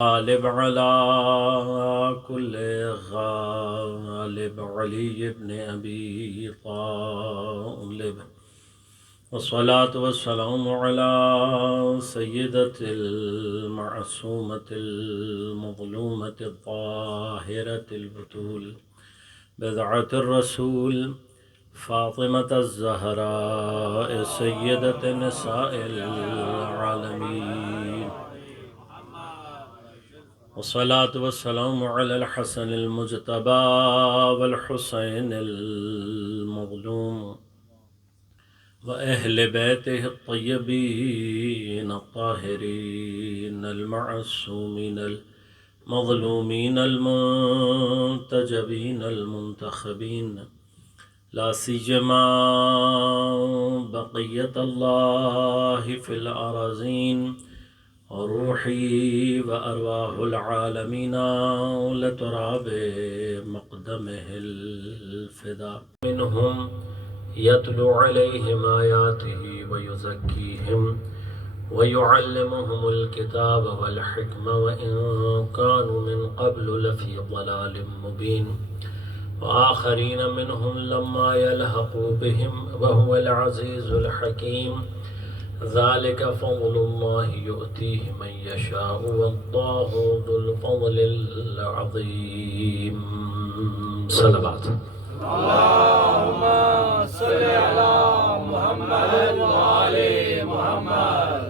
غالب على كل غالب علي بن أبي طالب والصلاة والسلام على سيدة المعصومة المظلومة الطاهرة البتول بضعة الرسول فاطمة الزهراء سيدة نساء العالمين والصلاة والسلام على الحسن المجتبى والحسين المظلوم وأهل بيته الطيبين الطاهرين المعصومين المظلومين المنتجبين المنتخبين لا سيما بقية الله في الأراضين روحي وأرواح العالمين لتراب مقدمه الفداء منهم يتلو عليهم آياته ويزكيهم ويعلمهم الكتاب والحكمة وإن كانوا من قبل لفي ضلال مبين وآخرين منهم لما يلحقوا بهم وهو العزيز الحكيم ذلك فضل الله يؤتيه من يشاء والله ذو الفضل العظيم صلوات اللهم صل على محمد وعلى محمد.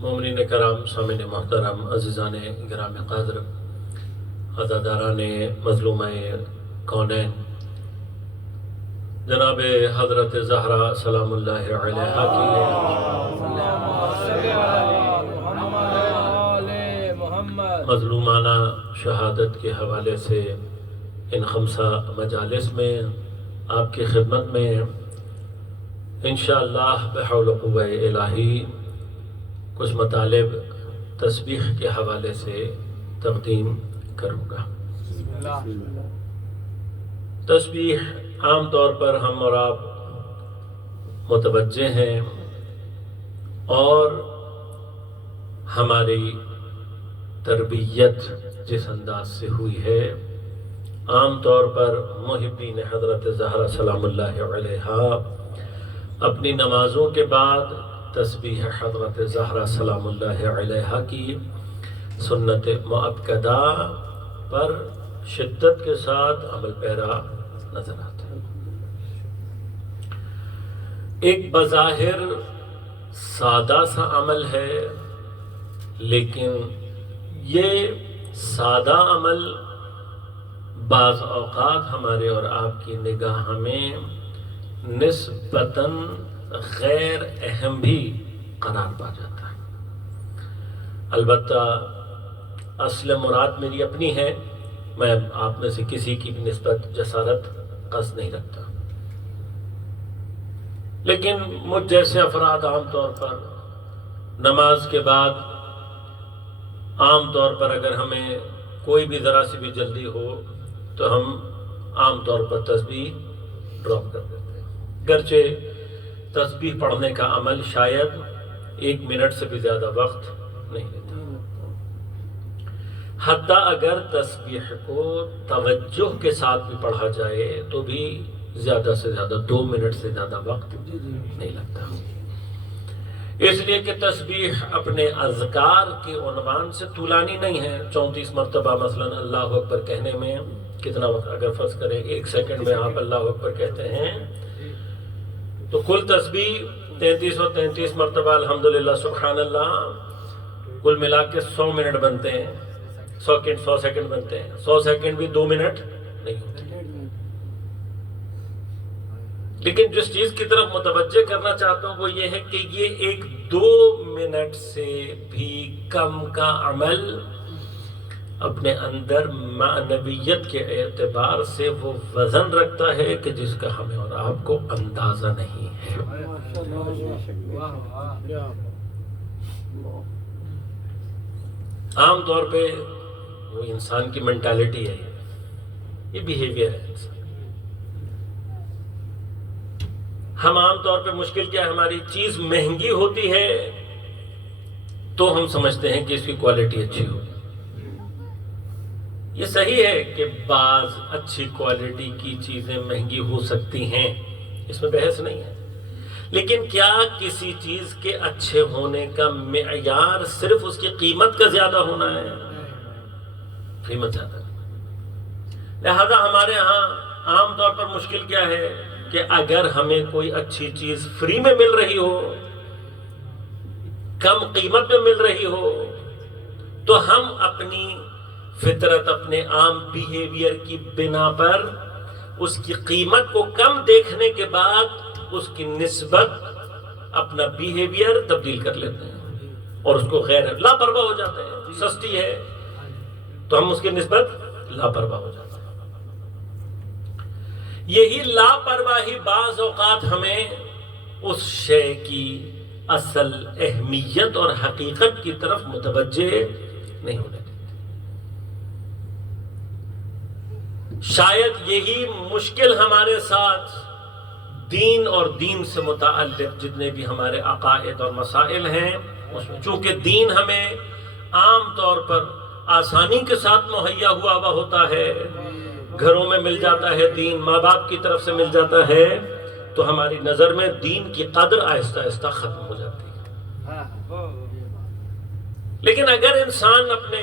مومنین کرام، سامعین محترم، عزیزان گرامی قدر، عزاداران مظلومہ کونین، جناب حضرت زہرا سلام اللہ علیہا کی مظلومانہ شہادت کے حوالے سے ان خمسہ مجالس میں آپ کی خدمت میں انشاءاللہ بحول و قوہ الہی کچھ مطالب تسبیح کے حوالے سے تقدیم کروں گا. تسبیح عام طور پر ہم اور آپ متوجہ ہیں اور ہماری تربیت جس انداز سے ہوئی ہے عام طور پر محبین حضرت زہرا سلام اللہ علیہا اپنی نمازوں کے بعد تسبیح حضرت زہرا سلام اللہ علیہا کی سنت مؤکدہ پر شدت کے ساتھ عمل پیرا نظر آتا ہے. ایک بظاہر سادہ سا عمل ہے، لیکن یہ سادہ عمل بعض اوقات ہمارے اور آپ کی نگاہ میں نسبتاً غیر اہم بھی قرار پا جاتا ہے. البتہ اصل مراد میری اپنی ہے، میں آپ میں سے کسی کی بھی نسبت جسارت قصد نہیں رکھتا، لیکن مجھ جیسے افراد عام طور پر نماز کے بعد عام طور پر اگر ہمیں کوئی بھی ذرا سی بھی جلدی ہو تو ہم عام طور پر تسبیح ڈراپ کر دیتے ہیں، گرچہ تسبیح پڑھنے کا عمل شاید 1 منٹ سے بھی زیادہ وقت نہیں لیتا. حتیٰ اگر تسبیح کو توجہ کے ساتھ بھی پڑھا جائے تو بھی زیادہ سے زیادہ 2 منٹ سے زیادہ وقت نہیں لگتا، اس لیے کہ تسبیح اپنے اذکار کے عنوان سے طولانی نہیں ہے. 34 مرتبہ مثلا اللہ اکبر کہنے میں کتنا وقت؟ اگر فرض کریں 1 سیکنڈ میں آپ اللہ اکبر کہتے ہیں تو کل تسبیح 3333 مرتبہ الحمدللہ سبحان اللہ، کل ملا کے 100 منٹ بنتے ہیں، 100 سیکنڈ بنتے ہیں. 100 سیکنڈ بھی 2 منٹ نہیں ہوتے. لیکن جس چیز کی طرف متوجہ کرنا چاہتا ہوں وہ یہ ہے کہ یہ 1-2 منٹ سے بھی کم کا عمل اپنے اندر معنویت کے اعتبار سے وہ وزن رکھتا ہے کہ جس کا ہمیں اور آپ کو اندازہ نہیں ہے. عام طور پہ وہ انسان کی مینٹالٹی ہے، یہ بیہیویئر ہے انسان. ہم عام طور پہ مشکل کیا ہے، ہماری چیز مہنگی ہوتی ہے تو ہم سمجھتے ہیں کہ اس کی کوالٹی اچھی ہوگی۔ یہ صحیح ہے کہ بعض اچھی کوالٹی کی چیزیں مہنگی ہو سکتی ہیں، اس میں بحث نہیں ہے، لیکن کیا کسی چیز کے اچھے ہونے کا معیار صرف اس کی قیمت کا زیادہ ہونا ہے؟ قیمت زیادہ نہیں۔ لہذا ہمارے ہاں عام طور پر مشکل کیا ہے کہ اگر ہمیں کوئی اچھی چیز فری میں مل رہی ہو، کم قیمت میں مل رہی ہو، تو ہم اپنی فطرت، اپنے عام بیہیویئر کی بنا پر اس کی قیمت کو کم دیکھنے کے بعد اس کی نسبت اپنا بیہیویئر تبدیل کر لیتے ہیں اور اس کو غیر لاپرواہ ہو جاتے ہیں۔ سستی ہے تو ہم اس کی نسبت لاپرواہ ہو جاتے ہیں۔ یہی لاپرواہی بعض اوقات ہمیں اس شے کی اصل اہمیت اور حقیقت کی طرف متوجہ نہیں ہونے دیتی۔ شاید یہی مشکل ہمارے ساتھ دین اور دین سے متعلق جتنے بھی ہمارے عقائد اور مسائل ہیں اس میں، چونکہ دین ہمیں عام طور پر آسانی کے ساتھ مہیا ہوا ہوتا ہے، گھروں میں مل جاتا ہے دین، ماں باپ کی طرف سے مل جاتا ہے، تو ہماری نظر میں دین کی قدر آہستہ آہستہ ختم ہو جاتی ہے۔ لیکن اگر انسان اپنے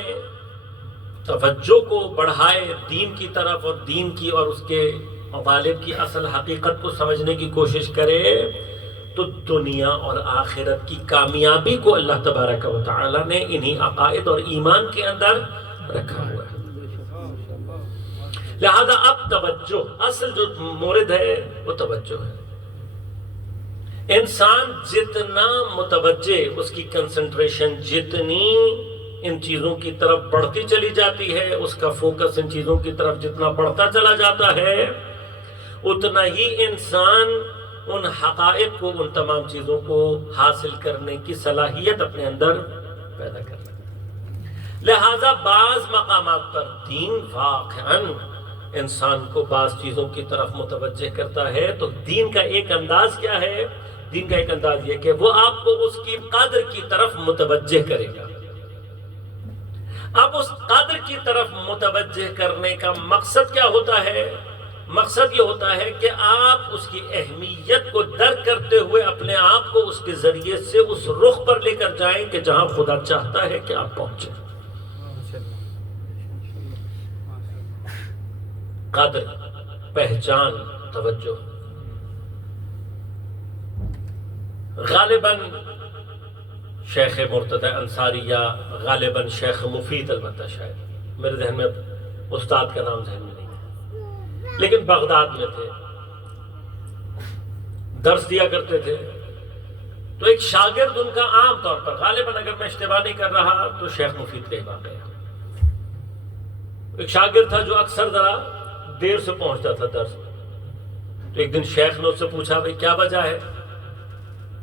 توجہ کو بڑھائے دین کی طرف اور دین کی اور اس کے مطالب کی اصل حقیقت کو سمجھنے کی کوشش کرے، تو دنیا اور آخرت کی کامیابی کو اللہ تبارک و تعالی نے انہی عقائد اور ایمان کے اندر رکھا ہوا ہے۔ لہذا اب توجہ، اصل جو مورد ہے وہ توجہ ہے۔ انسان جتنا متوجہ، اس کی کنسنٹریشن جتنی ان چیزوں کی طرف بڑھتی چلی جاتی ہے، اس کا فوکس ان چیزوں کی طرف جتنا بڑھتا چلا جاتا ہے، اتنا ہی انسان ان حقائق کو، ان تمام چیزوں کو حاصل کرنے کی صلاحیت اپنے اندر پیدا کرتا ہے۔ لہذا بعض مقامات پر دین واقعاً انسان کو بعض چیزوں کی طرف متوجہ کرتا ہے، تو دین کا ایک انداز کیا ہے؟ دین کا ایک انداز یہ کہ وہ آپ کو اس کی قدر کی طرف متوجہ کرے گا۔ اب اس قدر کی طرف متوجہ کرنے کا مقصد کیا ہوتا ہے؟ مقصد یہ ہوتا ہے کہ آپ اس کی اہمیت کو درک کرتے ہوئے اپنے آپ کو اس کے ذریعے سے اس رخ پر لے کر جائیں کہ جہاں خدا چاہتا ہے کہ آپ پہنچیں۔ قدر، پہچان، توجہ غالباً شیخ مرتضی انصاری یا غالباً شیخ مفید، البتہ شاید میرے ذہن میں استاد کا نام ذہن میں نہیں ہے، لیکن بغداد میں تھے، درس دیا کرتے تھے، تو ایک شاگرد ان کا عام طور پر، غالباً اگر میں اشتباہ نہیں کر رہا تو شیخ مفید کا ہی واقعہ، ایک شاگرد تھا جو اکثر ذرا دیر سے پہنچتا تھا درس میں، تو ایک دن شیخ نے اس سے پوچھا بھئی کیا وجہ ہے؟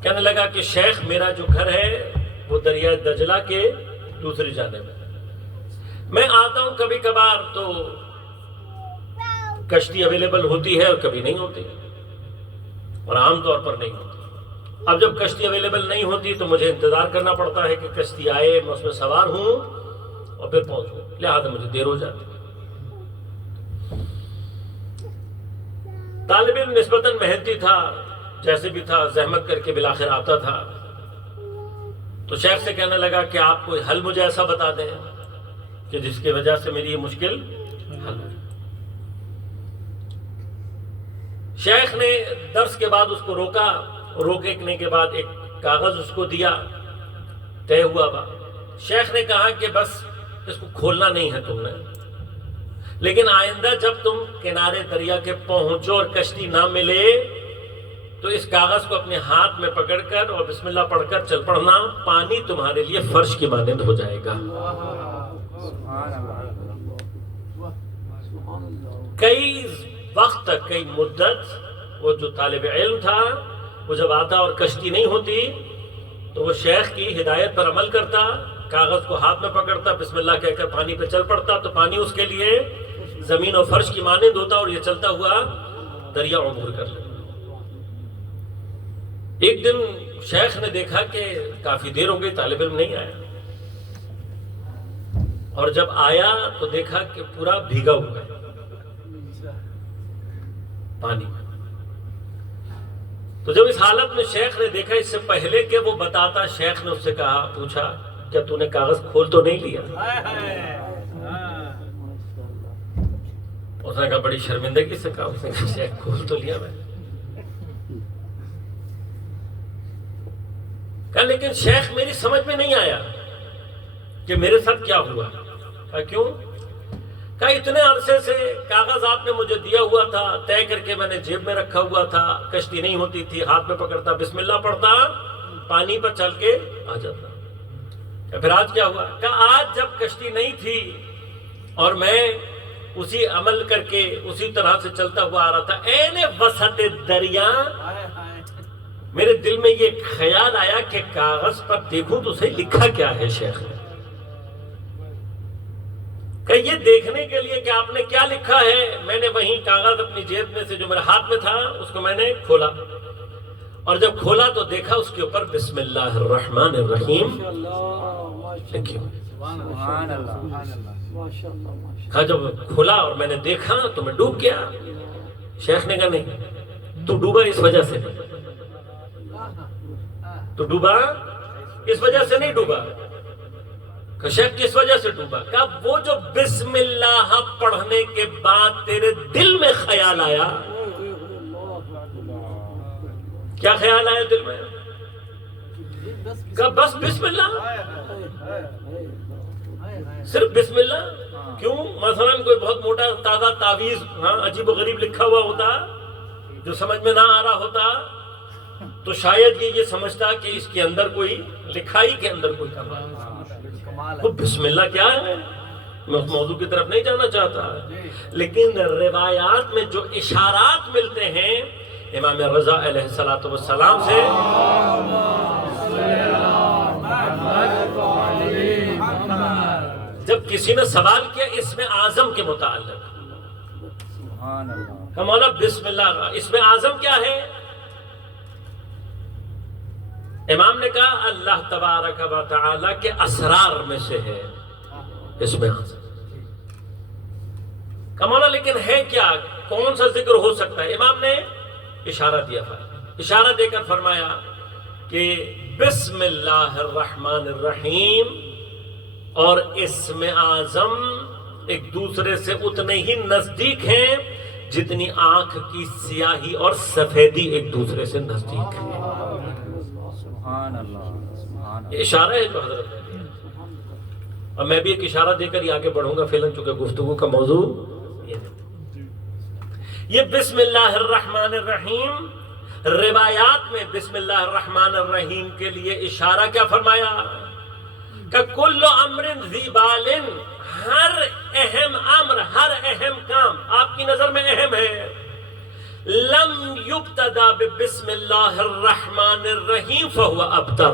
کہنے لگا کہ شیخ میرا جو گھر ہے وہ دریائے دجلہ کے دوسری جانب ہے، میں آتا ہوں کبھی کبھار تو کشتی اویلیبل ہوتی ہے اور کبھی نہیں ہوتی، اور عام طور پر نہیں ہوتی۔ اب جب کشتی اویلیبل نہیں ہوتی تو مجھے انتظار کرنا پڑتا ہے کہ کشتی آئے، میں اس میں سوار ہوں اور پھر پہنچوں، لہذا مجھے دیر ہو جاتی۔ طالب علم نسبتاً محنتی تھا، جیسے بھی تھا زحمت کر کے بالآخر آتا تھا، تو شیخ سے کہنے لگا کہ آپ کوئی حل مجھے ایسا بتا دیں کہ جس کی وجہ سے میری یہ مشکل حل ہو جائے۔ شیخ نے درس کے بعد اس کو روکا، روکنے کے بعد ایک کاغذ اس کو دیا طے ہوا با۔ شیخ نے کہا کہ بس اس کو کھولنا نہیں ہے تم نے، لیکن آئندہ جب تم کنارے دریا کے پہنچو اور کشتی نہ ملے تو اس کاغذ کو اپنے ہاتھ میں پکڑ کر اور بسم اللہ پڑھ کر چل پڑنا، پانی تمہارے لیے فرش کی مانند ہو جائے گا۔ کئی وقت تک، کئی مدت وہ جو طالب علم تھا وہ جب آتا اور کشتی نہیں ہوتی تو وہ شیخ کی ہدایت پر عمل کرتا، کاغذ کو ہاتھ میں پکڑتا، بسم اللہ کہہ کر پانی پہ چل پڑتا، تو پانی اس کے لیے زمین و فرش کی مانند ہوتا اور یہ چلتا ہوا دریا عبور کر لیتا۔ ایک دن شیخ نے دیکھا کہ کافی دیر ہو گئی، طالب علم نہیں آیا، اور جب آیا تو دیکھا کہ پورا بھیگا ہوا ہے پانی. تو جب اس حالت میں شیخ نے دیکھا، اس سے پہلے کہ وہ بتاتا، شیخ نے اس سے کہا، پوچھا کیا تو نے کاغذ کھول تو نہیں لیا؟ اس نے کہا بڑی شرمندگی سے کہا، اس نے کہا شیخ کھول تو لیا میں. کہا لیکن شیخ میری سمجھ میں نہیں آیا کہ میرے ساتھ کیا ہوا. کہا کیوں؟ کہا اتنے عرصے سے کاغذ آپ نے مجھے دیا ہوا تھا، طے کر کے میں نے جیب میں رکھا ہوا تھا، کشتی نہیں ہوتی تھی، ہاتھ میں پکڑتا، بسم اللہ پڑھتا، پانی پر چل کے آ جاتا. کہا پھر آج کیا ہوا؟ کہا آج جب کشتی نہیں تھی اور میں اسی عمل کر کے اسی طرح سے چلتا ہوا آ رہا تھا، این وسط دریا میرے دل میں یہ خیال آیا کہ کاغذ پر دیکھوں تو صحیح لکھا کیا ہے شیخ نے. کہ یہ دیکھنے کے لیے کہ آپ نے کیا لکھا ہے، میں نے وہیں کاغذ اپنی جیب میں سے جو میرے ہاتھ میں تھا اس کو میں نے کھولا، اور جب کھولا تو دیکھا اس کے اوپر بسم اللہ الرحمن الرحیم لکھی ہوئی. کہا جب کھولا اور میں نے دیکھا تو میں ڈوب گیا. شیخ نے کہا نہیں، تو ڈوبا اس وجہ سے، تو ڈوبا اس وجہ سے نہیں ڈوبا. کہ شیخ کس وجہ سے ڈوبا؟ کہ وہ جو بسم اللہ پڑھنے کے بعد تیرے دل میں خیال آیا. کیا خیال آیا دل میں؟ کہ بس بسم اللہ، صرف بسم اللہ. کیوں؟ مثلا کوئی بہت موٹا تازہ تعویذ عجیب و غریب لکھا ہوا ہوتا جو سمجھ میں نہ آ رہا ہوتا تو شاید یہ سمجھتا کہ اس کے اندر کوئی لکھائی کے اندر کوئی کمال. وہ بسم اللہ کیا ہے؟ میں اس موضوع کی طرف نہیں جانا چاہتا، لیکن روایات میں جو اشارات ملتے ہیں امام رضا علیہ السلام سے، جب کسی نے سوال کیا اسم اعظم کے متعلق، کہ مولا بسم اللہ اسم اعظم کیا ہے؟ امام نے کہا اللہ تبارک و تعالی کے اسرار میں سے ہے اسم اعظم. کہ مولا لیکن ہے کیا، کون سا ذکر ہو سکتا ہے؟ امام نے اشارہ دیا، اشارہ دے کر فرمایا کہ بسم اللہ الرحمن الرحیم اور اسم اعظم ایک دوسرے سے اتنے ہی نزدیک ہیں جتنی آنکھ کی سیاہی اور سفیدی ایک دوسرے سے نزدیک ہیں. یہ اشارہ ہے جو حضرت نے دیا. اور میں بھی ایک اشارہ دے کر ہی آگے بڑھوں گا، فیلن چونکہ گفتگو کا موضوع یہ بسم اللہ الرحمن الرحیم. روایات میں بسم اللہ الرحمن الرحیم کے لیے اشارہ کیا فرمایا؟ کہ کل امر ذی بال، ہر اہم امر، ہر اہم کام آپ کی نظر میں اہم ہے، لم یبتدا بسم اللہ الرحمن الرحیم فہو ابتر.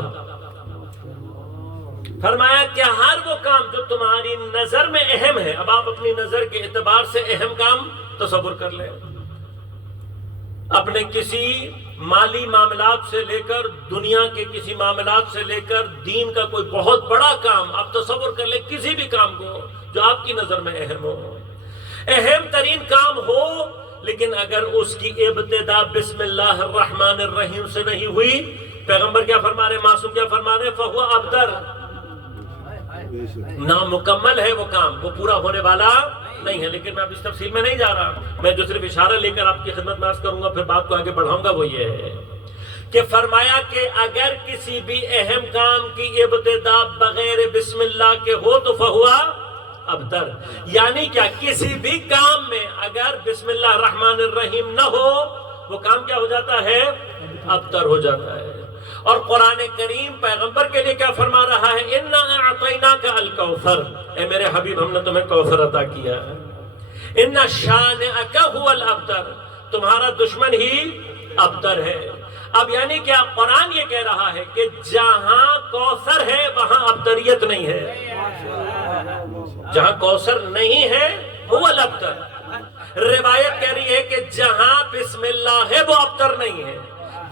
فرمایا کہ ہر وہ کام جو تمہاری نظر میں اہم ہے، اب آپ اپنی نظر کے اعتبار سے اہم کام تصور کر لیں، اپنے کسی مالی معاملات سے لے کر دنیا کے کسی معاملات سے لے کر دین کا کوئی بہت بڑا کام آپ تصور کر لیں، کسی بھی کام کو جو آپ کی نظر میں اہم ہو، اہم ترین کام ہو، لیکن اگر اس کی ابتدا بسم اللہ الرحمن الرحیم سے نہیں ہوئی، پیغمبر کیا فرما رہے، معصوم کیا فرما رہے، فہو ابتر، نامکمل ہے وہ کام، وہ پورا ہونے والا نہیں ہے. لیکن میں اب اس تفصیل میں نہیں جا رہا، میں جو صرف اشارہ لے کر آپ کی خدمت میں عرض کروں گا، پھر بات کو آگے بڑھاؤں گا، وہ یہ ہے کہ فرمایا کہ اگر کسی بھی اہم کام کی ابتدا بغیر بسم اللہ کے ہو تو فہوا ابتر. یعنی کیا، کسی بھی کام میں اگر بسم اللہ الرحمن الرحیم نہ ہو وہ کام کیا ہو جاتا ہے؟ ابتر ہو جاتا ہے. اور قرآن کریم پیغمبر کے لیے کیا فرما رہا ہے؟ اِنَّا أَعْطَيْنَاكَ الْكَوْثَرَ، اے میرے حبیب ہم نے تمہیں کوثر عطا کیا ہے. اِنَّ شَانِئَكَ هُوَ الْأَبْتَرُ، تمہارا دشمن ہی ابتر ہے. اب یعنی کیا، قرآن یہ کہہ رہا ہے کہ جہاں کوثر ہے وہاں ابتریت نہیں ہے، جہاں کوثر نہیں ہے وہ الابتر. روایت کہہ رہی ہے کہ جہاں بسم اللہ ہے وہ ابتر نہیں ہے،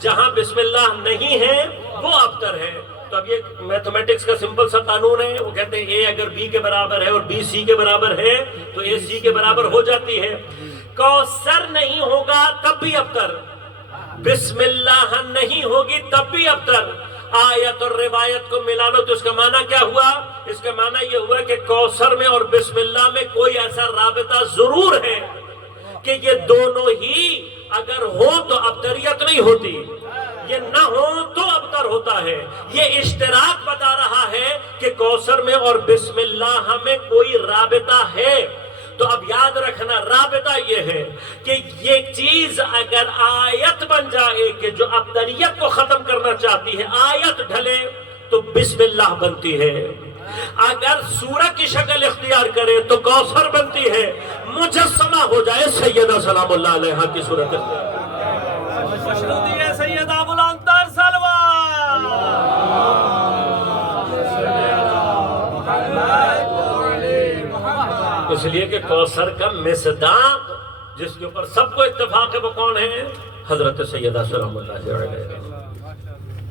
جہاں بسم اللہ نہیں ہے وہ ابتر ہے. تو تو اب یہ میتھمیٹکس کا سمپل سا قانون ہے، وہ کہتے ہیں اے اگر بی کے برابر ہے اور بی سی کے برابر ہے تو اے سی کے برابر ہو جاتی ہے۔ کوثر نہیں ہوگا تب بھی ابتر، بسم اللہ نہیں ہوگی تب بھی ابتر۔ آیت اور روایت کو ملا لو تو اس کا معنی کیا ہوا؟ اس کا معنی یہ ہوا کہ کوثر میں اور بسم اللہ میں کوئی ایسا رابطہ ضرور ہے کہ یہ دونوں ہی اگر ہو تو ابتریت نہیں ہوتی، یہ نہ ہو تو ابتر ہوتا ہے۔ یہ اشتراک بتا رہا ہے کہ کوثر میں اور بسم اللہ میں کوئی رابطہ ہے۔ تو اب یاد رکھنا رابطہ یہ ہے کہ یہ چیز اگر آیت بن جائے کہ جو ابتریت کو ختم کرنا چاہتی ہے، آیت ڈھلے تو بسم اللہ بنتی ہے۔ اگر سورہ کی شکل اختیار کرے تو کوثر بنتی ہے، مجسمہ ہو جائے سیدہ سلام اللہ علیہا کی صورت اختیار۔ مشروطی ہے سیدہ بلندتر سلوات۔ اس لیے کہ کوثر کا مصداق جس کے اوپر سب کو اتفاق ہے وہ کون ہے؟ حضرت سیدہ سلام اللہ علیہا۔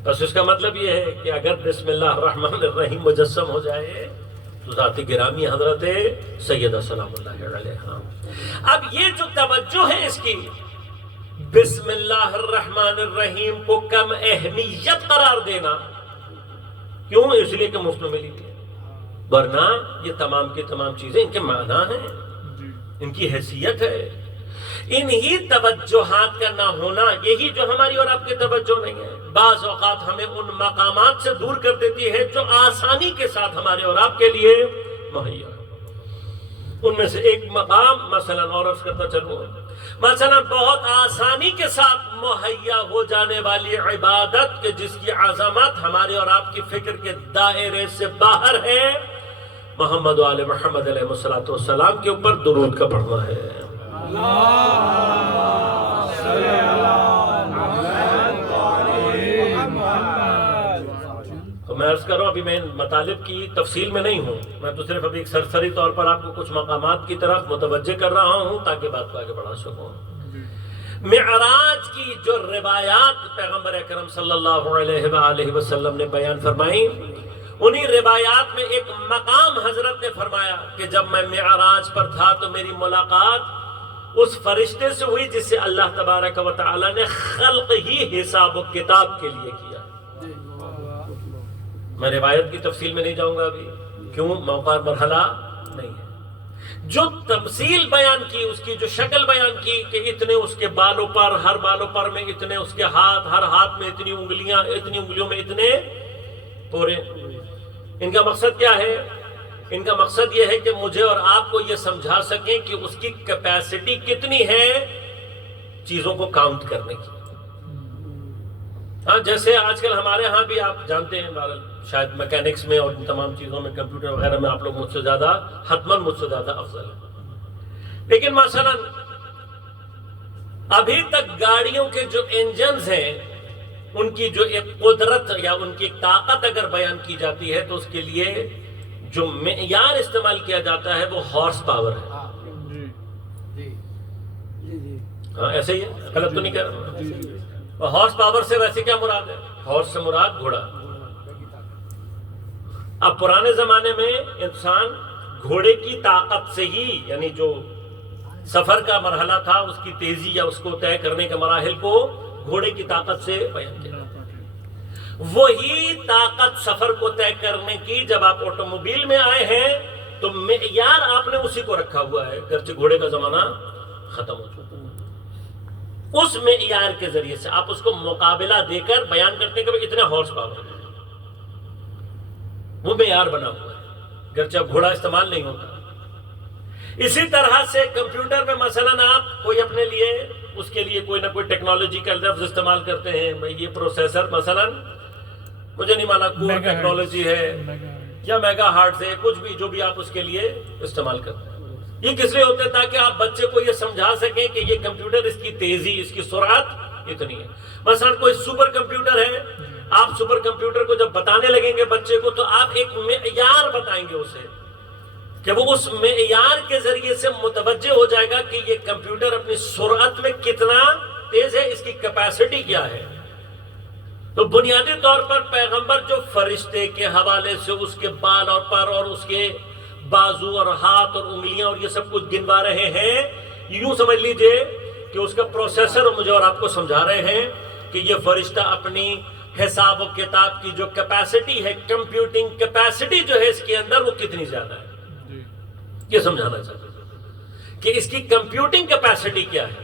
بس اس کا مطلب یہ ہے کہ اگر بسم اللہ الرحمن الرحیم مجسم ہو جائے تو ذات گرامی حضرت سیدہ سلام اللہ علیہا۔ اب یہ جو توجہ ہے اس کی، بسم اللہ الرحمن الرحیم کو کم اہمیت قرار دینا، کیوں؟ اس لیے کہ مفت میں ملی ہے، ورنہ یہ تمام کی تمام چیزیں ان کے معنی ہیں، ان کی حیثیت ہے۔ انہی توجہات کا نہ ہونا یہی جو ہماری اور آپ کی توجہ نہیں ہے، بعض اوقات ہمیں ان مقامات سے دور کر دیتی ہے جو آسانی کے ساتھ ہمارے اور آپ کے لیے مہیا ہے۔ ان میں سے ایک مقام مثلا اور عرض کرتا چلوں، مثلا بہت آسانی کے ساتھ مہیا ہو جانے والی عبادت کہ جس کی عظمت ہمارے اور آپ کی فکر کے دائرے سے باہر ہے، محمد و آل محمد علیہ السلام کے اوپر درود کا پڑھنا ہے۔ تو میں عرض کر رہا ہوں، ابھی میں مطالب کی تفصیل میں نہیں ہوں، میں تو صرف ابھی ایک سرسری طور پر آپ کو کچھ مقامات کی طرف متوجہ کر رہا ہوں تاکہ بات کو آگے بڑھا سکوں۔ معراج کی جو روایات پیغمبر اکرم صلی اللہ علیہ وآلہ وسلم نے بیان فرمائی، انہی روایات میں ایک مقام حضرت نے فرمایا کہ جب میں معراج پر تھا تو میری ملاقات اس فرشتے سے ہوئی جس سے اللہ تبارک و تعالی نے خلق ہی حساب و کتاب کے لیے کیا۔ میں روایت کی تفصیل میں نہیں جاؤں گا ابھی، کیوں؟ موقع مرحلہ نہیں ہے۔ جو تمثیل بیان کی، اس کی جو شکل بیان کی کہ اتنے اس کے بالوں پر، ہر بالوں پر میں اتنے اس کے ہاتھ، ہر ہاتھ میں اتنی انگلیاں، اتنی انگلیوں میں اتنے پورے۔ ان کا مقصد کیا ہے؟ ان کا مقصد یہ ہے کہ مجھے اور آپ کو یہ سمجھا سکیں کہ اس کی کیپیسٹی کتنی ہے چیزوں کو کاؤنٹ کرنے کی۔ ہاں، جیسے آج کل ہمارے ہاں بھی آپ جانتے ہیں، شاید میکینکس میں اور ان تمام چیزوں میں، کمپیوٹر وغیرہ میں آپ لوگ مجھ سے زیادہ، حتماً مجھ سے زیادہ افضل ہیں۔ لیکن مثلا ابھی تک گاڑیوں کے جو انجنز ہیں ان کی جو ایک قدرت یا ان کی ایک طاقت اگر بیان کی جاتی ہے تو اس کے لیے جو معیار استعمال کیا جاتا ہے وہ ہارس پاور ہے۔ ہاں ایسے ہی ہے، غلط تو نہیں کہہ رہا۔ ہارس پاور سے ویسے کیا مراد ہے؟ ہارس سے مراد گھوڑا۔ اب پرانے زمانے میں انسان گھوڑے کی طاقت سے ہی، یعنی جو سفر کا مرحلہ تھا اس کی تیزی یا اس کو طے کرنے کے مراحل کو گھوڑے کی طاقت سے بیان کیا۔ وہی طاقت سفر کو طے کرنے کی جب آپ آٹوموبائل میں آئے ہیں تو معیار آپ نے اسی کو رکھا ہوا ہے، گرچہ گھوڑے کا زمانہ ختم ہو چکا۔ اس معیار کے ذریعے سے آپ اس کو مقابلہ دے کر بیان کرتے ہیں کہ اتنے ہارس پاور ہے، وہ معیار بنا ہوا ہے، گرچہ گھوڑا استعمال نہیں ہوتا۔ اسی طرح سے کمپیوٹر میں مثلا آپ کوئی اپنے لیے اس کے لیے کوئی نہ کوئی ٹیکنالوجی کا لفظ استعمال کرتے ہیں، یہ پروسیسر مثلا مجھے نہیں مانا کور ٹیکنالوجی ہے یا میگا ہارٹز ہے، کچھ بھی جو بھی آپ اس کے لیے استعمال کرتے ہیں، یہ کس لیے ہوتا ہے؟ تاکہ آپ بچے کو یہ سمجھا سکیں کہ یہ کمپیوٹر، اس کی تیزی، اس کی سرعت اتنی ہے۔ مثلا کوئی سپر کمپیوٹر ہے، آپ سپر کمپیوٹر کو جب بتانے لگیں گے بچے کو تو آپ ایک معیار بتائیں گے اسے کہ وہ اس معیار کے ذریعے سے متوجہ ہو جائے گا کہ یہ کمپیوٹر اپنی سرعت میں کتنا تیز ہے، اس کی کیپیسٹی کیا ہے۔ تو بنیادی طور پر پیغمبر جو فرشتے کے حوالے سے اس کے بال اور پر اور اس کے بازو اور ہاتھ اور انگلیاں اور یہ سب کچھ گنوا رہے ہیں، یوں سمجھ لیجئے کہ اس کا پروسیسر مجھے اور آپ کو سمجھا رہے ہیں کہ یہ فرشتہ اپنی حساب و کتاب کی جو کیپیسٹی ہے، کمپیوٹنگ کیپیسٹی جو ہے اس کے اندر، وہ کتنی زیادہ ہے، یہ سمجھانا چاہتے ہیں کہ اس کی کمپیوٹنگ کیپیسٹی کیا ہے۔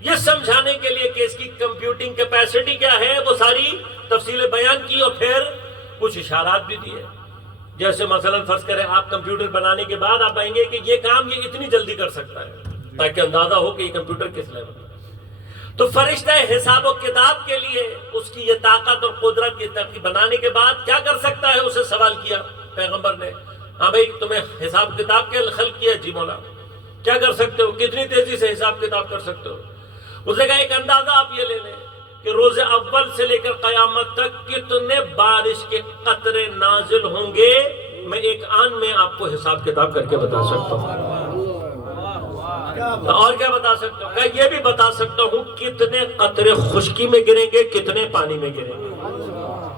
یہ سمجھانے کے لیے کہ اس کی کمپیوٹنگ کیپیسٹی کیا ہے، وہ ساری تفصیل بیان کی اور پھر کچھ اشارات بھی دیے۔ جیسے مثلا فرض کریں آپ کمپیوٹر بنانے کے بعد آپ کہیں گے کہ یہ کام یہ اتنی جلدی کر سکتا ہے، تاکہ اندازہ ہو کہ یہ کمپیوٹر کس لیول ہے۔ تو فرشتہ حساب و کتاب کے لیے اس کی یہ طاقت اور قدرت یہ ترکیب بنانے کے بعد کیا کر سکتا ہے، اسے سوال کیا پیغمبر نے، ہاں بھائی تمہیں حساب کتاب کے خلق کیا جی مولا، کیا کر سکتے ہو، کتنی تیزی سے حساب کتاب کر سکتے ہو؟ اس نے کہا ایک اندازہ آپ یہ لے لیں کہ روز اول سے لے کر قیامت تک کتنے بارش کے قطرے نازل ہوں گے، میں ایک آن میں آپ کو حساب کتاب کر کے بتا سکتا ہوں۔ اور کیا بتا سکتا ہوں؟ کہ یہ بھی بتا سکتا ہوں کتنے قطرے خشکی میں گریں گے، کتنے پانی میں گریں گے،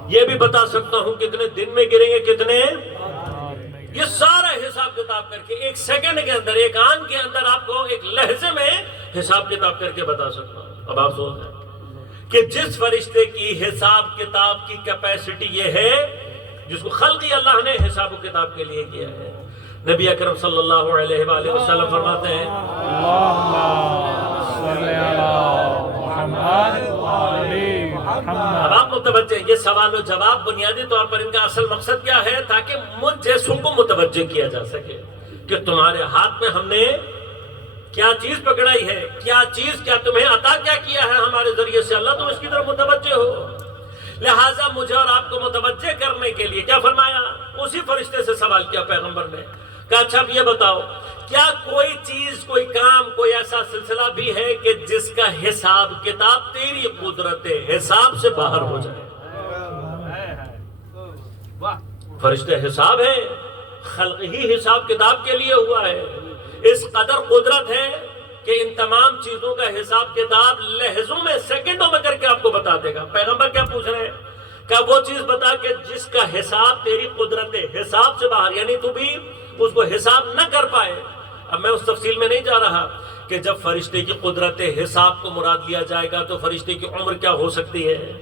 یہ بھی بتا سکتا ہوں کتنے دن میں گریں گے، کتنے، یہ سارا حساب کتاب کر کے ایک سیکنڈ کے اندر، ایک آن کے اندر آپ کو ایک لحظے میں حساب کتاب کر کے بتا سکتا ہوں۔ اب آپ سوچ رہے کہ جس فرشتے کی حساب کتاب کی کیپیسٹی یہ ہے، جس کو خلقی اللہ نے حساب و کتاب کے لیے کیا ہے، نبی اکرم صلی اللہ علیہ وآلہ وسلم فرماتے ہیں اب آپ متوجہ، یہ سوال و جواب بنیادی طور پر ان کا اصل مقصد کیا ہے، تاکہ مجھ جیسوں کو متوجہ کیا جا سکے کہ تمہارے ہاتھ میں ہم نے کیا چیز پکڑائی ہے، کیا چیز، کیا تمہیں عطا کیا کیا ہے ہمارے ذریعے سے اللہ، تم اس کی طرف متوجہ ہو۔ لہٰذا مجھے اور آپ کو متوجہ کرنے کے لیے کیا فرمایا، اسی فرشتے سے سوال کیا پیغمبر نے، کہا اچھا اب یہ بتاؤ کیا کوئی چیز، کوئی کام، کوئی ایسا سلسلہ بھی ہے کہ جس کا حساب کتاب تیری قدرت حساب سے باہر ہو جائے؟ فرشتے حساب ہے، خلق ہی حساب کتاب کے لیے ہوا ہے، اس قدر قدرت ہے کہ ان تمام چیزوں کا حساب کتاب لہجوں میں، سیکنڈوں میں کر کے آپ کو بتا دے گا۔ پیغمبر کیا پوچھ رہے ہیں کہ وہ چیز بتا کہ جس کا حساب تیری قدرت حساب سے باہر، یعنی تو بھی اس کو حساب نہ کر پائے۔ اب میں اس تفصیل میں نہیں جا رہا کہ جب فرشتے کی قدرت حساب کو مراد لیا جائے گا تو فرشتے کی عمر کیا ہو سکتی ہے،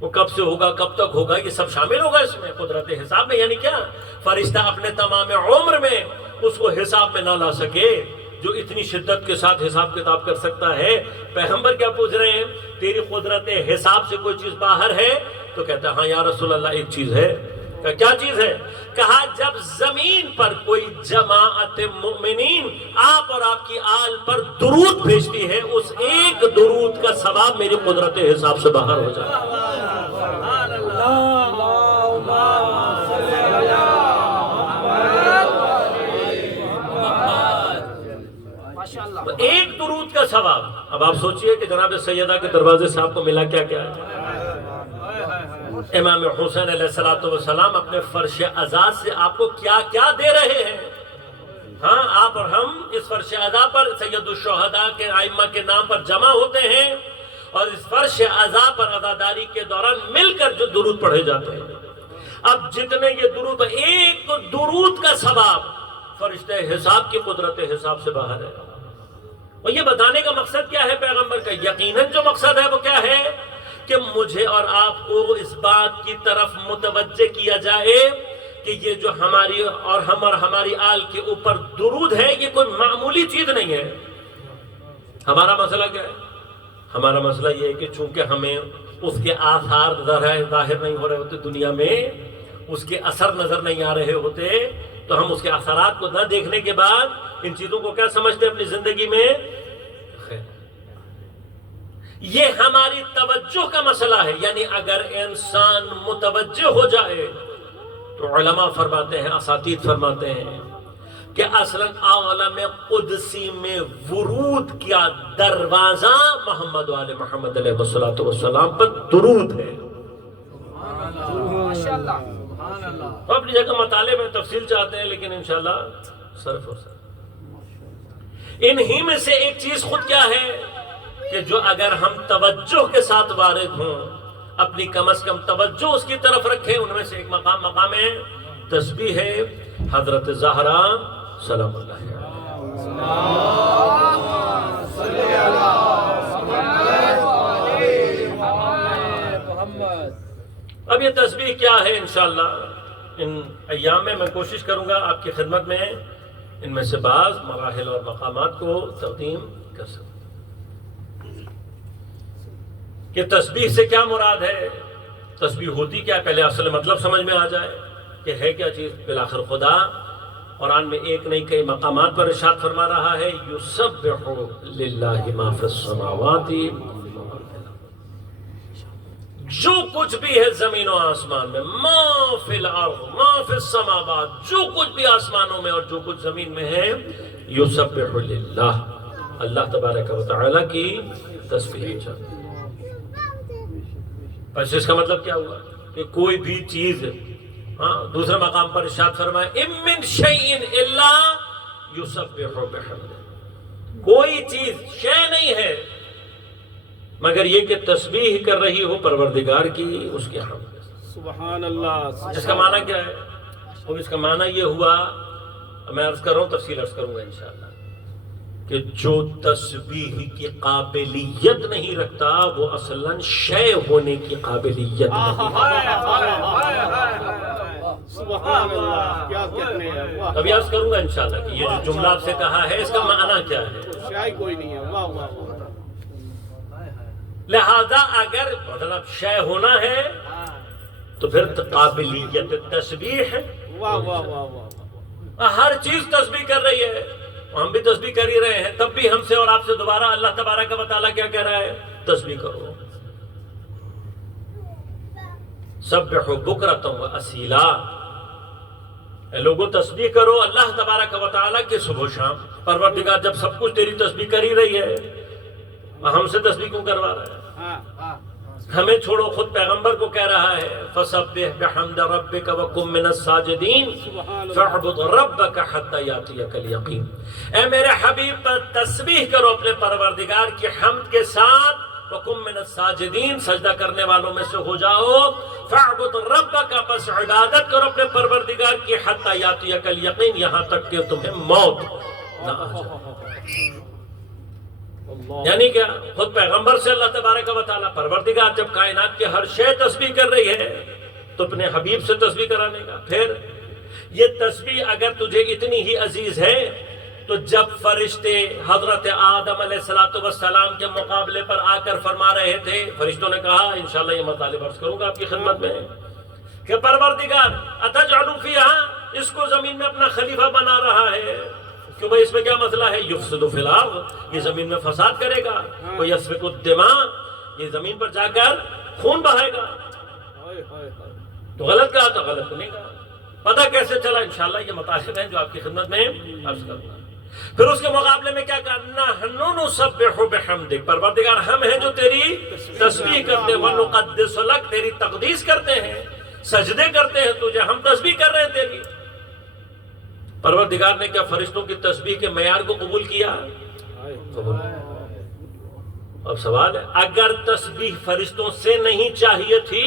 وہ کب سے ہوگا، کب تک ہوگا، یہ سب شامل ہوگا اس میں قدرت حساب میں۔ یعنی کیا فرشتہ اپنے تمام عمر میں اس کو حساب میں نہ لا سکے جو اتنی شدت کے ساتھ حساب کتاب کر سکتا ہے۔ پیغمبر کیا پوچھ رہے ہیں، تیری قدرت حساب سے کوئی چیز باہر ہے؟ تو کہتا ہے ہاں یا رسول اللہ ایک چیز ہے۔ کیا چیز ہے؟ کہا جب زمین پر کوئی جماعت مومنین آپ اور آپ کی آل پر درود بھیجتی ہے، اس ایک درود کا ثواب میری قدرت حساب سے باہر ہو جائے۔ ایک درود کا ثواب۔ اب آپ سوچئے کہ جناب سیدہ کے دروازے سے آپ کو ملا کیا کیا ہے۔ امام حسین علیہ السلام اپنے فرش عزا سے آپ کو کیا کیا دے رہے ہیں۔ ہاں آپ اور ہم اس فرش عزا پر سید الشہداء کے ائمہ کے نام پر جمع ہوتے ہیں اور اس فرش عزا پر عزاداری کے دوران مل کر جو درود پڑھے جاتے ہیں۔ اب جتنے یہ درود، ایک درود کا ثواب فرشتے حساب کی قدرت حساب سے باہر ہے۔ اور یہ بتانے کا مقصد کیا ہے پیغمبر کا؟ یقیناً جو مقصد ہے وہ کیا ہے کہ مجھے اور آپ کو اس بات کی طرف متوجہ کیا جائے کہ یہ جو ہماری اور ہماری آل کے اوپر درود ہے یہ کوئی معمولی چیز نہیں ہے۔ ہمارا مسئلہ کیا ہے؟ ہمارا مسئلہ یہ ہے کہ چونکہ ہمیں اس کے آثار ظاہر نہیں ہو رہے ہوتے دنیا میں، اس کے اثر نظر نہیں آ رہے ہوتے، تو ہم اس کے اثرات کو نہ دیکھنے کے بعد ان چیزوں کو کیا سمجھتے ہیں اپنی زندگی میں؟ خیر، یہ ہماری توجہ کا مسئلہ ہے۔ یعنی اگر انسان متوجہ ہو جائے تو علماء فرماتے ہیں، اساتید فرماتے ہیں کہ اصلاً عالم قدسی میں ورود کیا دروازہ محمد والے محمد علیہ السلام پر درود ہے۔ تو اپنی جگہ مطالعے میں تفصیل چاہتے ہیں لیکن انشاءاللہ صرف اور صرف انہی میں سے ایک چیز خود کیا ہے کہ جو اگر ہم توجہ کے ساتھ وارد ہوں، اپنی کم از کم توجہ اس کی طرف رکھیں. ان میں سے ایک مقام تسبیح ہے. حضرت زہرا سلام اللہ علیہا. اب یہ تسبیح کیا ہے؟ انشاءاللہ ان ایام میں کوشش کروں گا آپ کی خدمت میں ان میں سے بعض مراحل اور مقامات کو تقدیم کر سکوں کہ تسبیح سے کیا مراد ہے، تسبیح ہوتی کیا، پہلے اصل مطلب سمجھ میں آ جائے کہ ہے کیا چیز. بالآخر خدا قرآن میں ایک نہیں کئی مقامات پر ارشاد فرما رہا ہے یسبح للہ ما فی السماوات، جو کچھ بھی ہے زمین و آسمان میں، ما فی الارض ما فی السماوات، جو کچھ بھی آسمانوں میں اور جو کچھ زمین میں ہے، یسبح للہ، اللہ تبارک و تعالی کی تسبیح چاہتے. بس اس کا مطلب کیا ہوا کہ کوئی بھی چیز، دوسرے مقام پر ارشاد فرمائے اِن مِّن شَيْءٍ إِلَّا يُسَبِّحُ بِحَمْدِهِ، کوئی چیز شے نہیں ہے مگر یہ کہ تسبیح کر رہی ہو پروردگار کی، اس کے حمد. سبحان اللہ. اس کا معنی کیا ہے؟ اور اس کا معنی یہ ہوا، میں عرض کر رہا ہوں، تفصیل عرض کروں گا انشاءاللہ، کہ جو تسبیح کی قابلیت نہیں رکھتا وہ اصلاً شے ہونے کی قابلیت نہیں رکھتا. سبحان اللہ. کیا کہنے ہیں. ابھی عرض کروں گا انشاءاللہ کہ یہ جو جملہ آپ سے کہا ہے اس کا معنی کیا ہے. شاید کوئی نہیں ہے. واہ واہ واہ. لہذا اگر مطلب شے ہونا ہے تو پھر قابلیت تسبیح ہے. واہ واہ واہ واہ. ہر چیز تسبیح کر رہی ہے، ہم بھی تسبیح کر ہی رہے ہیں، تب بھی ہم سے اور آپ سے دوبارہ اللہ تبارک و تعالیٰ کیا کہہ رہا ہے؟ تسبیح کرو. سبحوا بکرۃ و اصیلا، اے لوگوں تسبیح کرو اللہ تبارک و تعالیٰ کے صبح و شام. پروردگار جب سب کچھ تیری تسبیح کر ہی رہی ہے، ہم سے تسبیح کیوں کروا رہا ہے؟ ہمیں چھوڑو، خود پیغمبر کو کہہ رہا ہے فَسَبِّحْ بِحَمْدِ رَبِّكَ وَكُن مِّنَ السَّاجِدِينَ فَاعْبُدْ رَبَّكَ حَتَّى يَأْتِيَكَ الْيَقِينُ. اے میرے حبیب پر تسبیح کرو اپنے پروردگار کی حمد کے ساتھ. وَكُن مِّنَ السَّاجِدِينَ، سجدہ کرنے والوں میں سے ہو جاؤ. فَاعْبُدْ رَبَّكَ، بس عبادت کرو اپنے پروردگار کی حَتَّى يَأْتِيَكَ الْيَقِينُ، یہاں تک کہ تمہیں موت نہ آ جائے. یعنی کیا؟ خود پیغمبر سے اللہ تبارک و تعالیٰ پروردگار جب کائنات کے ہر شے تسبیح کر رہی ہے تو اپنے حبیب سے تسبیح کرانے کا. پھر یہ تسبیح اگر تجھے اتنی ہی عزیز ہے تو جب فرشتے حضرت آدم علیہ السلام کے مقابلے پر آ کر فرما رہے تھے، فرشتوں نے کہا، انشاءاللہ یہ مطالب عرض کروں گا آپ کی خدمت میں، کہ پروردگار اتجعل فیہا، اس کو زمین میں اپنا خلیفہ بنا رہا ہے، کیوں بھائی اس میں کیا مسئلہ ہے؟ یفسد فی الارض، یہ زمین میں فساد کرے گا. ویسفک الدماء، یہ زمین پر جا کر خون بہائے گا. تو غلط کہا تو غلط نہیں کہا. پتہ کیسے چلا؟ انشاءاللہ یہ مطالب ہیں جو آپ کی خدمت میں عرض کروں گا. پھر اس کے مقابلے میں کیا کہا؟ نحن نسبح بحمدک، پروردگار ہم ہیں جو تیری تسبیح کرتے ہیں، ونقدس لک، تیری تقدیس کرتے ہیں، سجدے کرتے ہیں تجھے، ہم تسبیح کر رہے ہیں تیری. پروردگار نے کیا فرشتوں کی تسبیح کے معیار کو قبول کیا؟ اب سوال ہے، اگر تسبیح فرشتوں سے نہیں چاہیے تھی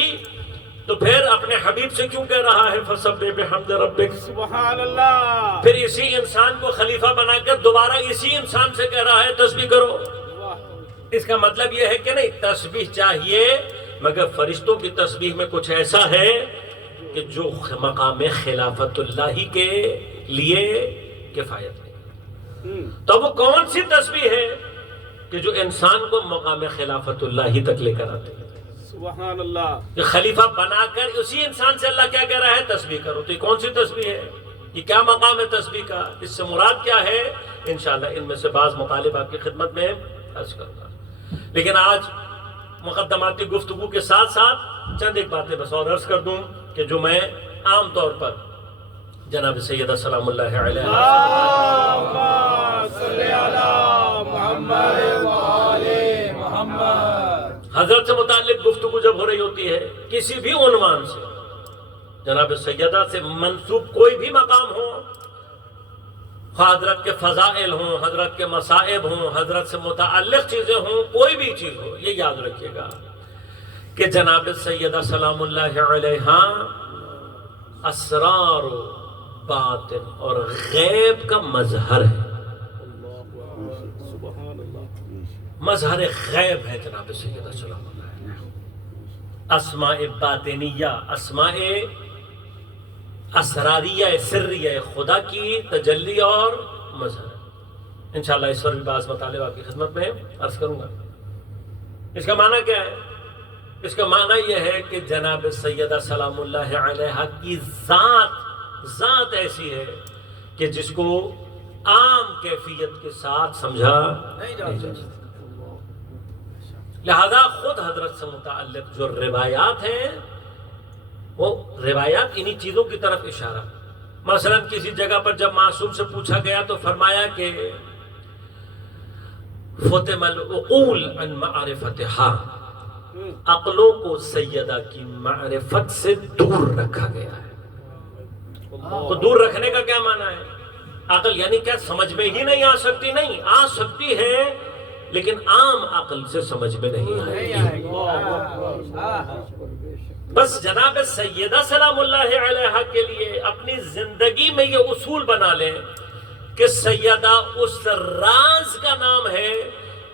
تو پھر اپنے حبیب سے کیوں کہہ رہا ہے فسبح بحمد ربک؟ سبحان اللہ. پھر اسی انسان کو خلیفہ بنا کر دوبارہ اسی انسان سے کہہ رہا ہے تسبیح کرو. اس کا مطلب یہ ہے کہ نہیں، تسبیح چاہیے مگر فرشتوں کی تسبیح میں کچھ ایسا ہے کہ جو مقام خلافت اللہ کے لیے کفایت نہیں. تو وہ کون سی تسبیح ہے کہ جو انسان کو مقام خلافت اللہ تک لے کر آتے ہیں؟ سبحان اللہ. کہ خلیفہ بنا کر اسی انسان سے اللہ کیا کہہ رہا ہے؟ تسبیح کرو. تو یہ کون سی تسبیح ہے؟ یہ کیا مقام ہے تسبیح کا؟ اس سے مراد کیا ہے؟ انشاءاللہ ان میں سے بعض مطالب آپ کی خدمت میں عرض کروں گا. لیکن آج مقدماتی گفتگو کے ساتھ ساتھ چند ایک باتیں بس اور عرض کر دوں کہ جو میں عام طور پر جناب سیدہ سلام اللہ علیہ حضرت سے متعلق گفتگو جب ہو رہی ہوتی ہے کسی بھی عنوان سے، جناب سیدہ سے منسوب کوئی بھی مقام ہو، حضرت کے فضائل ہوں، حضرت کے مصائب ہوں، حضرت سے متعلق چیزیں ہوں، کوئی بھی چیز ہو، یہ یاد رکھیے گا کہ جناب سیدہ سلام اللہ علیہا اسرار و باطن اور غیب کا مظہر ہے، سبحان اللہ، مظہر غیب ہے جناب سیدہ سلام اللہ علیہا۔ اسماء باطنیہ، اسماء اسراریہ سریہ خدا کی تجلی اور مظہر۔ انشاءاللہ اس پر بھی بعض مطالبہ کی خدمت میں عرض کروں گا۔ اس کا معنی کیا ہے؟ اس کا معنی یہ ہے کہ جناب سیدہ سلام اللہ علیہا کی ذات ایسی ہے کہ جس کو عام کیفیت کے ساتھ سمجھا نہیں جا سکتا۔ لہذا خود حضرت سے متعلق جو روایات ہیں وہ روایات انہی چیزوں کی طرف اشارہ۔ مثلا کسی جگہ پر جب معصوم سے پوچھا گیا تو فرمایا کہ فتم العقول عن معرفتہا، عقلوں کو سیدہ کی معرفت سے دور رکھا گیا ہے۔ تو دور رکھنے کا کیا معنی ہے؟ عقل یعنی کیا سمجھ میں ہی نہیں آ سکتی؟ نہیں، آ سکتی ہے لیکن عام عقل سے سمجھ میں نہیں آئے گی۔ بس جناب سیدہ سلام اللہ علیہا کے لیے اپنی زندگی میں یہ اصول بنا لیں کہ سیدہ اس راز کا نام ہے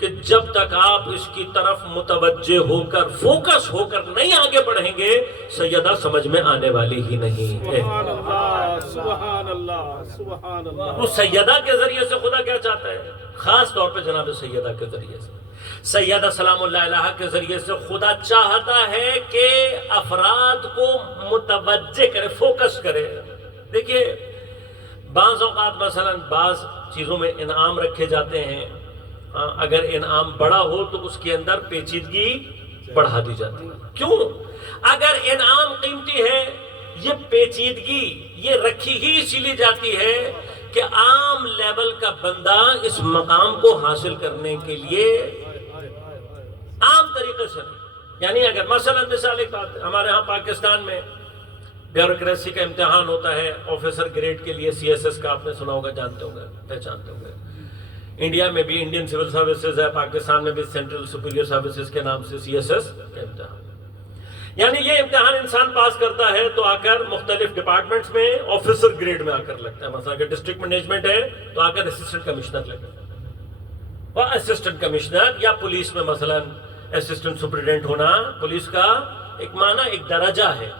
کہ جب تک آپ اس کی طرف متوجہ ہو کر فوکس ہو کر نہیں آگے بڑھیں گے سیدہ سمجھ میں آنے والی ہی نہیں ہے۔ سبحان اللہ، سبحان اللہ، سبحان اللہ۔ وہ سیدہ کے ذریعے سے خدا کیا چاہتا ہے؟ خاص طور پہ جناب سیدہ کے ذریعے سے، سیدہ سلام اللہ علیہا کے ذریعے سے خدا چاہتا ہے کہ افراد کو متوجہ کرے، فوکس کرے۔ دیکھیے بعض اوقات مثلا بعض چیزوں میں انعام رکھے جاتے ہیں، اگر انعام بڑا ہو تو اس کے اندر پیچیدگی بڑھا دی جاتی ہے۔ کیوں؟ اگر انعام قیمتی ہے یہ پیچیدگی یہ رکھی ہی اسی لیے جاتی ہے کہ عام لیول کا بندہ اس مقام کو حاصل کرنے کے لیے عام طریقے سے نہیں، یعنی اگر مثلا مثال ایک بات، ہمارے ہاں پاکستان میں بیوروکریسی کا امتحان ہوتا ہے آفیسر گریڈ کے لیے، سی ایس ایس کا آپ نے سنا ہوگا، جانتے ہوں گے، پہچانتے ہوں گے۔ انڈیا میں بھی انڈین سول سروسز ہے، پاکستان میں بھی سینٹرل سپیریئر سروسز کے نام سے سی ایس ایس کا امتحان، یعنی یہ امتحان انسان پاس کرتا ہے تو آ کر مختلف ڈپارٹمنٹس میں آفیسر گریڈ میں آ کر لگتا ہے۔ مثلا اگر ڈسٹرکٹ مینجمنٹ ہے تو آ کر اسسٹنٹ کمشنر لگتا ہے، اور اسسٹنٹ کمشنر یا پولیس میں مثلا اسسٹنٹ سپرڈنٹ ہونا پولیس کا ایک معنی ایک درجہ ہے۔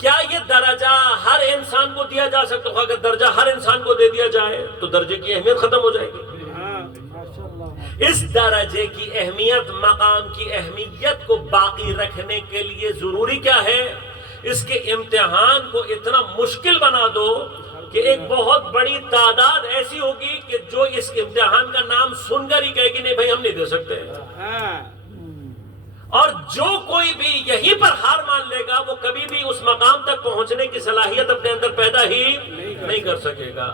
کیا یہ درجہ ہر انسان کو دیا جا سکتا ہے؟ اگر درجہ ہر انسان کو دے دیا جائے تو درجے کی اہمیت ختم ہو جائے گی۔ اس درجے کی اہمیت، مقام کی اہمیت کو باقی رکھنے کے لیے ضروری کیا ہے؟ اس کے امتحان کو اتنا مشکل بنا دو کہ ایک بہت بڑی تعداد ایسی ہوگی کہ جو اس امتحان کا نام سن کر ہی کہے گی نہیں بھائی ہم نہیں دے سکتے، اور جو کوئی بھی یہیں پر ہار مان لے گا وہ کبھی بھی اس مقام تک پہنچنے کی صلاحیت اپنے اندر پیدا ہی نہیں کر سکے گا۔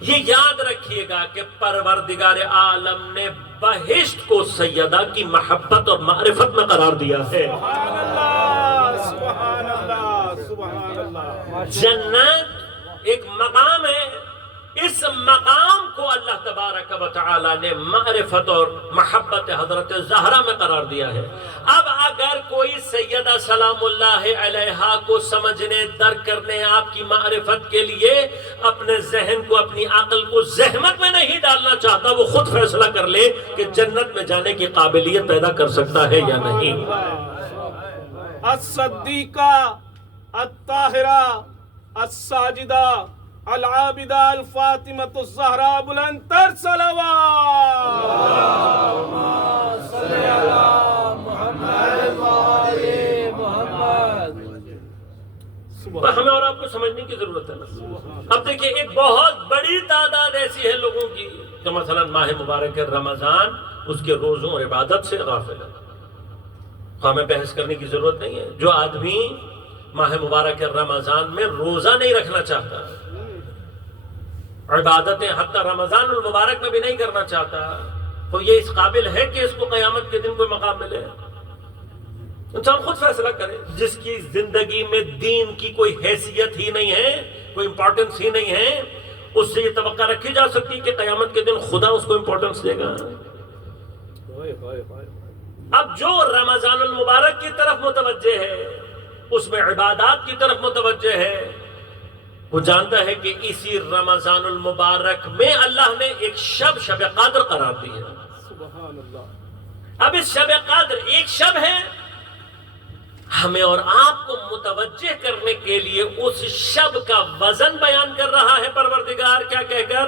یہ یاد رکھیے گا کہ پروردگار عالم نے بہشت کو سیدہ کی محبت اور معرفت میں قرار دیا ہے۔ سبحان اللہ، سبحان اللہ، سبحان اللہ۔ جنت ایک مقام ہے، اس مقام کو اللہ تبارک و تعالی نے معرفت اور محبت حضرت زہرا میں قرار دیا ہے۔ اب اگر کوئی سیدہ سلام اللہ علیہا کو سمجھنے، درک کرنے، آپ کی معرفت کے لیے اپنے ذہن کو، اپنی عقل کو زحمت میں نہیں ڈالنا چاہتا، وہ خود فیصلہ کر لے کہ جنت میں جانے کی قابلیت پیدا کر سکتا ہے یا نہیں۔ الصدیقہ، الطاہرہ، الساجدہ، العابدہ، الفاطمۃ الزہراء، بلند تر صلوات۔ اللہم صلی علی محمد وآل محمد۔ ہمیں اور آپ کو سمجھنے کی ضرورت ہے نا۔ اب دیکھیں ایک بہت بڑی تعداد ایسی ہے لوگوں کی جو مثلا ماہ مبارک رمضان اس کے روزوں اور عبادت سے غافل ہے۔ ہمیں بحث کرنے کی ضرورت نہیں ہے۔ جو آدمی ماہ مبارک رمضان میں روزہ نہیں رکھنا چاہتا، عبادتیں حتی رمضان المبارک میں بھی نہیں کرنا چاہتا، تو یہ اس قابل ہے کہ اس کو قیامت کے دن کوئی مقام ملے؟ انسان خود فیصلہ کرے۔ جس کی زندگی میں دین کی کوئی حیثیت ہی نہیں ہے، کوئی امپورٹنس ہی نہیں ہے، اس سے یہ توقع رکھی جا سکتی کہ قیامت کے دن خدا اس کو امپورٹنس دے گا؟ اب جو رمضان المبارک کی طرف متوجہ ہے، اس میں عبادات کی طرف متوجہ ہے، وہ جانتا ہے کہ اسی رمضان المبارک میں اللہ نے ایک شب قدر قرار دی ہے۔ سبحان اللہ۔ اب اس شب قدر ایک شب ہے، ہمیں اور آپ کو متوجہ کرنے کے لیے اس شب کا وزن بیان کر رہا ہے پروردگار، کیا کہہ کر؟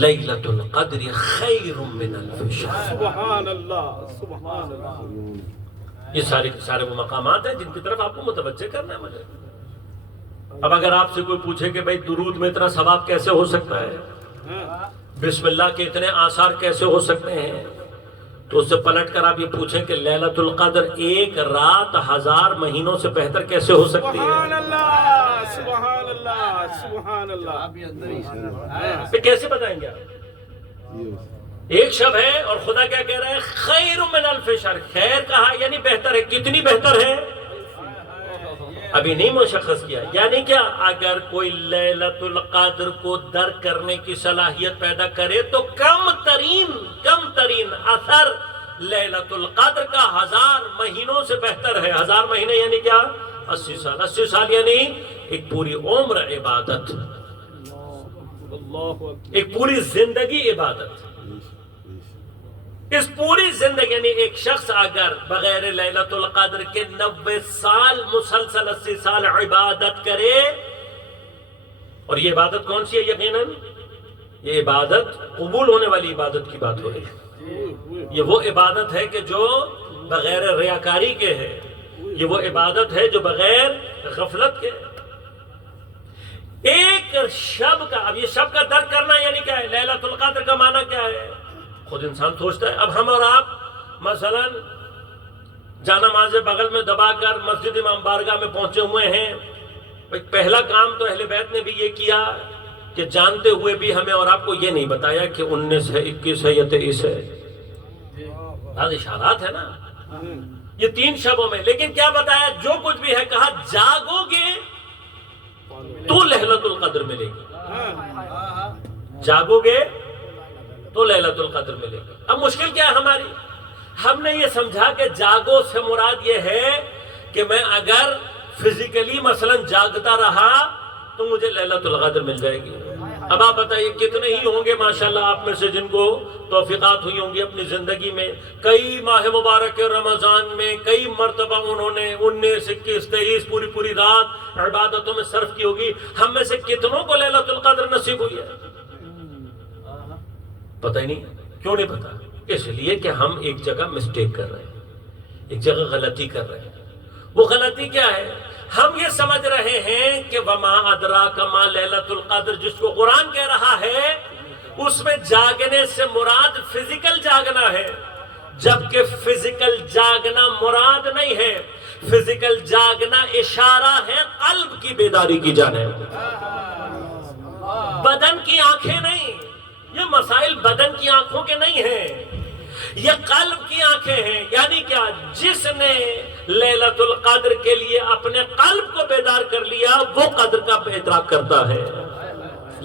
لیلۃ القدر خیر من الف شہر۔ سبحان اللہ، سبحان اللہ۔ یہ سارے وہ مقامات ہیں جن کی طرف آپ کو متوجہ کرنا ہے مجھے۔ اب اگر آپ سے کوئی پوچھے کہ بھائی درود میں اتنا ثواب کیسے ہو سکتا ہے، بسم اللہ کے اتنے آثار کیسے ہو سکتے ہیں، تو اس سے پلٹ کر آپ یہ پوچھیں کہ لیلۃ القدر ایک رات 1000 مہینوں سے بہتر کیسے ہو سکتی سبحان ہے؟ اللہ، سبحان اللہ، سبحان اللہ۔ پھر کیسے بتائیں گے آپ؟ ایک شب ہے اور خدا کیا کہہ رہا ہے؟ خیر من الف شہر۔ خیر کہا یعنی بہتر ہے، کتنی بہتر ہے ابھی نہیں مشخص کیا۔ یعنی کیا؟ اگر کوئی لیلۃ القدر کو درک کرنے کی صلاحیت پیدا کرے تو کم ترین اثر لیلۃ القدر کا 1000 مہینوں سے بہتر ہے۔ 1000 مہینے یعنی کیا؟ 80 سال۔ 80 سال یعنی ایک پوری عمر عبادت، ایک پوری زندگی عبادت۔ اس پوری زندگی یعنی ایک شخص اگر بغیر لیلۃ القدر کے 90 سال مسلسل 80 سال عبادت کرے، اور یہ عبادت کون سی ہے؟ یقیناً یہ عبادت قبول ہونے والی عبادت کی بات ہو رہی ہے۔ یہ وہ عبادت ہے کہ جو بغیر ریاکاری کے ہے، یہ وہ عبادت ہے جو بغیر غفلت کے ہے۔ ایک شب کا، اب یہ شب کا درک کرنا یعنی کیا ہے؟ لیلۃ القدر کا معنی کیا ہے؟ خود انسان سوچتا ہے۔ اب ہم اور آپ مثلا جانماز بغل میں دبا کر مسجد امام بارگاہ میں پہنچے ہوئے ہیں، پہلا کام تو اہل بیت نے بھی یہ کیا کہ جانتے ہوئے بھی ہمیں اور آپ کو یہ نہیں بتایا کہ 19 ہے، 21 ہے یا 23 ہے۔ بعض اشارات ہے نا یہ 3 شبوں میں، لیکن کیا بتایا؟ جو کچھ بھی ہے کہا جاگو گے تو لیلۃ القدر ملے گی، جاگو گے تو لیلۃ القدر ملے گی۔ اب مشکل کیا ہے ہماری؟ ہم نے یہ سمجھا کہ جاگو سے مراد یہ ہے کہ میں اگر فزیکلی مثلا جاگتا رہا تو مجھے لیلۃ القدر مل جائے گی۔ اب آپ بتائیے کتنے ہی ہوں گے ماشاءاللہ آپ میں سے جن کو توفیقات ہوئی ہوں گی اپنی زندگی میں، کئی ماہ مبارک رمضان میں کئی مرتبہ انہوں نے 19، 21، 23 پوری رات عبادتوں میں صرف کی ہوگی۔ ہم میں سے کتنوں کو لیلۃ القدر نصیب ہوئی ہے؟ پتہ ہی نہیں۔ کیوں نہیں پتا؟ اس لیے کہ ہم ایک جگہ مسٹیک کر رہے ہیں، ایک جگہ غلطی کر رہے ہیں۔ وہ غلطی کیا ہے؟ ہم یہ سمجھ رہے ہیں کہ وما ادراک ما لیلۃ القدر، جس کو قرآن کہہ رہا ہے اس میں جاگنے سے مراد فزیکل جاگنا ہے، جبکہ فزیکل جاگنا مراد نہیں ہے۔ فزیکل جاگنا اشارہ ہے قلب کی بیداری کی جانب، بدن کی آنکھیں نہیں۔ یہ مسائل بدن کی آنکھوں کے نہیں ہیں، یہ قلب کی آنکھیں ہیں۔ یعنی کیا؟ جس نے لیلۃ القدر کے لیے اپنے قلب کو بیدار کر لیا وہ قدر کا ادراک کرتا ہے۔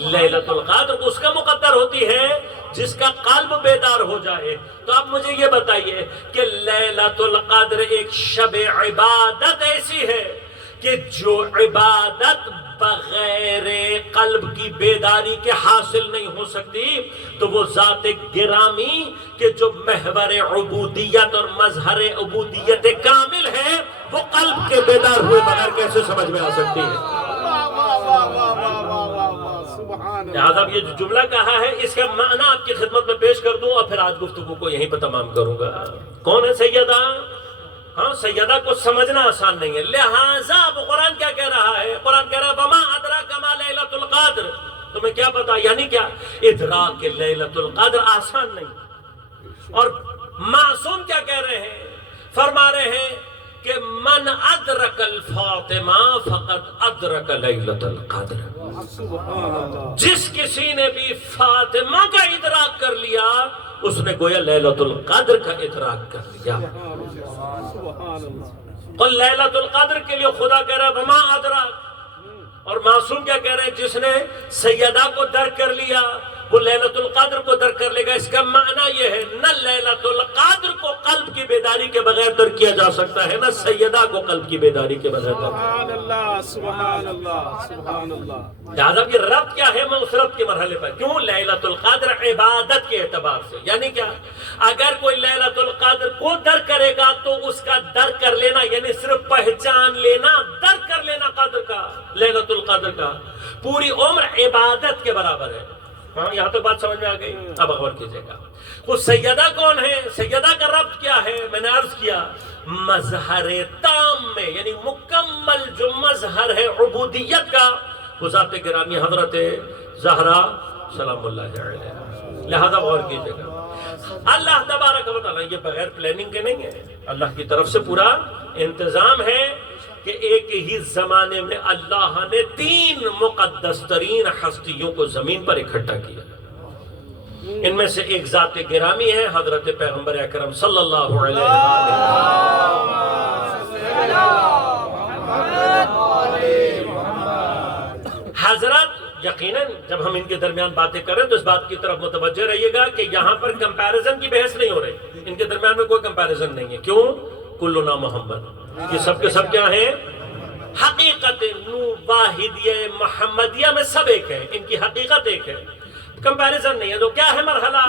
لیلۃ القدر اس کا مقدر ہوتی ہے جس کا قلب بیدار ہو جائے۔ تو اب مجھے یہ بتائیے کہ لیلۃ القدر ایک شب عبادت ایسی ہے کہ جو عبادت بغیر قلب کی بیداری کے حاصل نہیں ہو سکتی، تو وہ ذات گرامی کہ جو محور عبودیت اور مظہر عبودیت کامل ہے وہ قلب کے بیدار ہوئے بغیر کیسے سمجھ میں آ سکتی ہے؟ لہٰذا یہ جو جملہ کہا ہے اس کا معنی آپ کی خدمت میں پیش کر دوں اور پھر آج گفتگو کو یہیں پہ تمام کروں گا۔ کون ہے سیدہ؟ ہاں، سیدہ کو سمجھنا آسان نہیں ہے، لہٰذا وہ قرآن کیا کہہ رہا ہے؟ قرآن کہہ رہا ہے وما ادراک ما لیلۃ القدر۔ تمہیں کیا پتا؟ یعنی کیا؟ ادراک لیلۃ القدر آسان نہیں۔ اور معصوم کیا کہہ رہے ہیں؟ فرما رہے ہیں کہ من ادرک الفاطمہ فقد ادرک لیلۃ القدر۔ جس کسی نے بھی فاطمہ کا ادراک کر لیا اس نے گویا لیلۃ القدر کا ادراک کر لیا۔ اور لیلۃ القدر کے لیے خدا کہہ رہا ہے وما ادراک، اور معصوم کیا کہہ رہے ہیں؟ جس نے سیدہ کو درک کر لیا وہ لیلۃ القدر کو درک کر لے گا۔ اس کا معنی یہ ہے نہ لیلۃ القدر کو قلب کی بیداری کے بغیر درک کیا جا سکتا ہے، نہ سیدہ کو قلب کی بیداری کے بغیر درک۔ سبحان اللہ سبحان اللہ سبحان اللہ۔ لہٰذا یہ ربط کیا ہے مغفرت کے مرحلے پر؟ کیوں؟ لیلۃ القدر عبادت کے اعتبار سے، یعنی کیا؟ اگر کوئی لیلۃ القدر کو درک کرے گا تو اس کا درک کر لینا، یعنی صرف پہچان لینا، درک کر لینا قدر کا، لیلۃ القدر کا، پوری عمر عبادت کے برابر ہے۔ ہاں، یہاں تک بات سمجھ میں آ گئی؟ اب غور کیجیے گا، وہ سیدہ کون ہے؟ سیدہ کا ربط کیا ہے؟ میں نے عرض کیا مظہر تام میں، یعنی مکمل جو مظہر ہے عبودیت کا، وہ ذات گرامی حضرت زہرا سلام اللہ علیہ۔ لہذا غور کیجیے گا، اللہ تبارک و تعالیٰ یہ بغیر پلاننگ کے نہیں ہے، اللہ کی طرف سے پورا انتظام ہے کہ ایک ہی زمانے میں اللہ نے 3 مقدس ترین ہستیوں کو زمین پر اکٹھا کیا۔ ان میں سے ایک ذات گرامی ہے حضرت پیغمبر اکرم صلی اللہ علیہ وسلم۔ حضرت یقیناً جب ہم ان کے درمیان باتیں کریں تو اس بات کی طرف متوجہ رہیے گا کہ یہاں پر کمپیریزن کی بحث نہیں ہو رہی، ان کے درمیان میں کوئی کمپیریزن نہیں ہے۔ کیوں؟ کلنا محمد، یہ سب کے سب کیا ہیں؟ حقیقت نو واحدیہ محمدیہ میں سب ایک ہے، ان کی حقیقت ایک ہے، کمپیریزن نہیں ہے۔ تو کیا ہے مرحلہ؟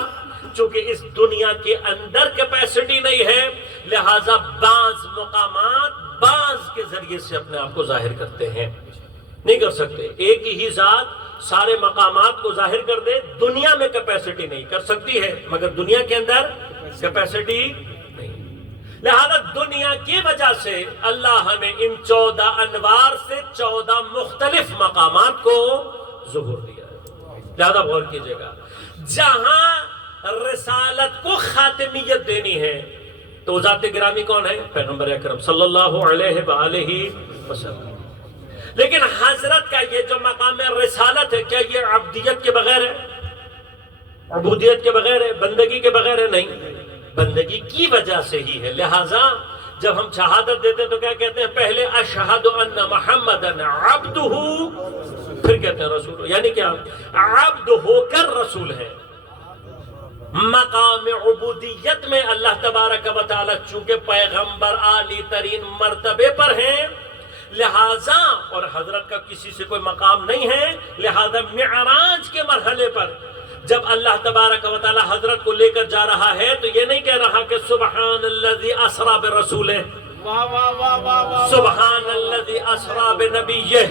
چونکہ اس دنیا کے اندر کیپیسٹی نہیں ہے، لہٰذا بعض مقامات بعض کے ذریعے سے اپنے آپ کو ظاہر کرتے ہیں، نہیں کر سکتے۔ ایک ہی ذات سارے مقامات کو ظاہر کر دے، دنیا میں کیپیسٹی نہیں کر سکتی ہے، مگر دنیا کے اندر کیپیسٹی نہیں۔ لہذا دنیا کی وجہ سے اللہ ہمیں ان 14 انوار سے 14 مختلف مقامات کو ظہور دیا ہے۔ لہذا غور کیجیے گا، جہاں رسالت کو خاتمیت دینی ہے تو ذات گرامی کون ہے؟ پیغمبر اکرم صلی اللہ علیہ وآلہ وسلم۔ لیکن حضرت کا یہ جو مقام رسالت ہے، کیا یہ عبدیت کے بغیر ہے؟ عبودیت کے بغیر ہے؟ بندگی کے بغیر ہے؟ نہیں، بندگی کی وجہ سے ہی ہے۔ لہٰذا جب ہم شہادت دیتے ہیں تو کیا کہتے ہیں؟ پہلے اشہد ان محمدن عبدہ، پھر کہتے ہیں رسول، یعنی کیا؟ عبد ہو کر رسول ہے۔ مقام عبودیت میں اللہ تبارک و تعالی چونکہ پیغمبر عالی ترین مرتبے پر ہیں، لہذا اور حضرت کا کسی سے کوئی مقام نہیں ہے، لہذا معراج کے مرحلے پر جب اللہ تبارک و تعالی حضرت کو لے کر جا رہا ہے تو یہ نہیں کہہ رہا کہ سبحان الذی اسری برسولہ، سبحان الذی اسری بنبیہ،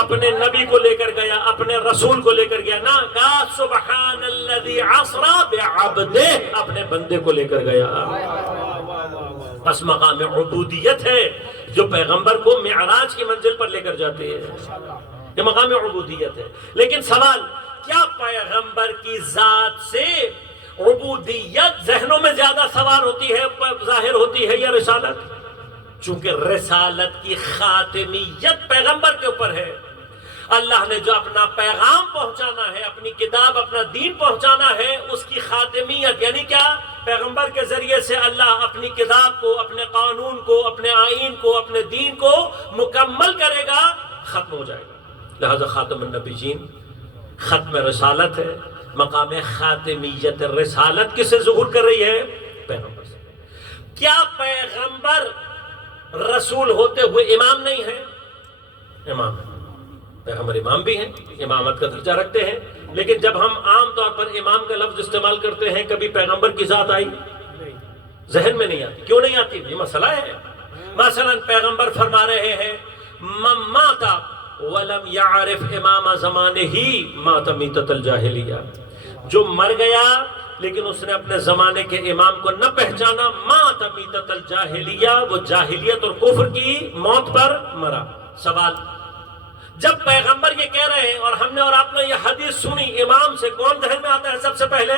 اپنے نبی کو لے کر گیا، اپنے رسول کو لے کر گیا، نہ کہا سبحان الذی اسری بعبدہ، اپنے بندے کو لے کر گیا۔ بس مقام عبودیت ہے جو پیغمبر کو معراج کی منزل پر لے کر جاتے ہیں، یہ مقام عبودیت ہے۔ لیکن سوال، کیا پیغمبر کی ذات سے عبودیت ذہنوں میں زیادہ سوار ہوتی ہے، ظاہر ہوتی ہے، یا رسالت؟ چونکہ رسالت کی خاتمیت پیغمبر کے اوپر ہے۔ اللہ نے جو اپنا پیغام پہنچانا ہے، اپنی کتاب، اپنا دین پہنچانا ہے، اس کی خاتمیت یعنی کیا؟ پیغمبر کے ذریعے سے اللہ اپنی کتاب کو، اپنے قانون کو، اپنے آئین کو، اپنے دین کو مکمل کرے گا، ختم ہو جائے گا۔ لہذا خاتم النبیین ختم رسالت ہے۔ مقام خاتمیت رسالت کس سے ظہور کر رہی ہے؟ پیغمبر سے۔ کیا پیغمبر رسول ہوتے ہوئے امام نہیں ہے؟ امام ہے، پیغمبر امام بھی ہیں، امامت کا درجہ رکھتے ہیں، لیکن جب ہم عام طور پر امام کا لفظ استعمال کرتے ہیں، کبھی پیغمبر کی ذات آئی؟ ذہن میں نہیں آتی۔ کیوں نہیں آتی؟ یہ مسئلہ ہے۔ مثلا پیغمبر فرما رہے ہیں من مات ولم يعرف امام زمانہ مات میتۃ الجاہلیہ، جو مر گیا لیکن اس نے اپنے زمانے کے امام کو نہ پہچانا، مات میتۃ الجاہلیہ، وہ جاہلیت اور کفر کی موت پر مرا۔ سوال، جب پیغمبر یہ کہہ رہے ہیں اور ہم نے اور آپ نے یہ حدیث سنی، امام سے کون ذہن میں آتا ہے سب سے پہلے؟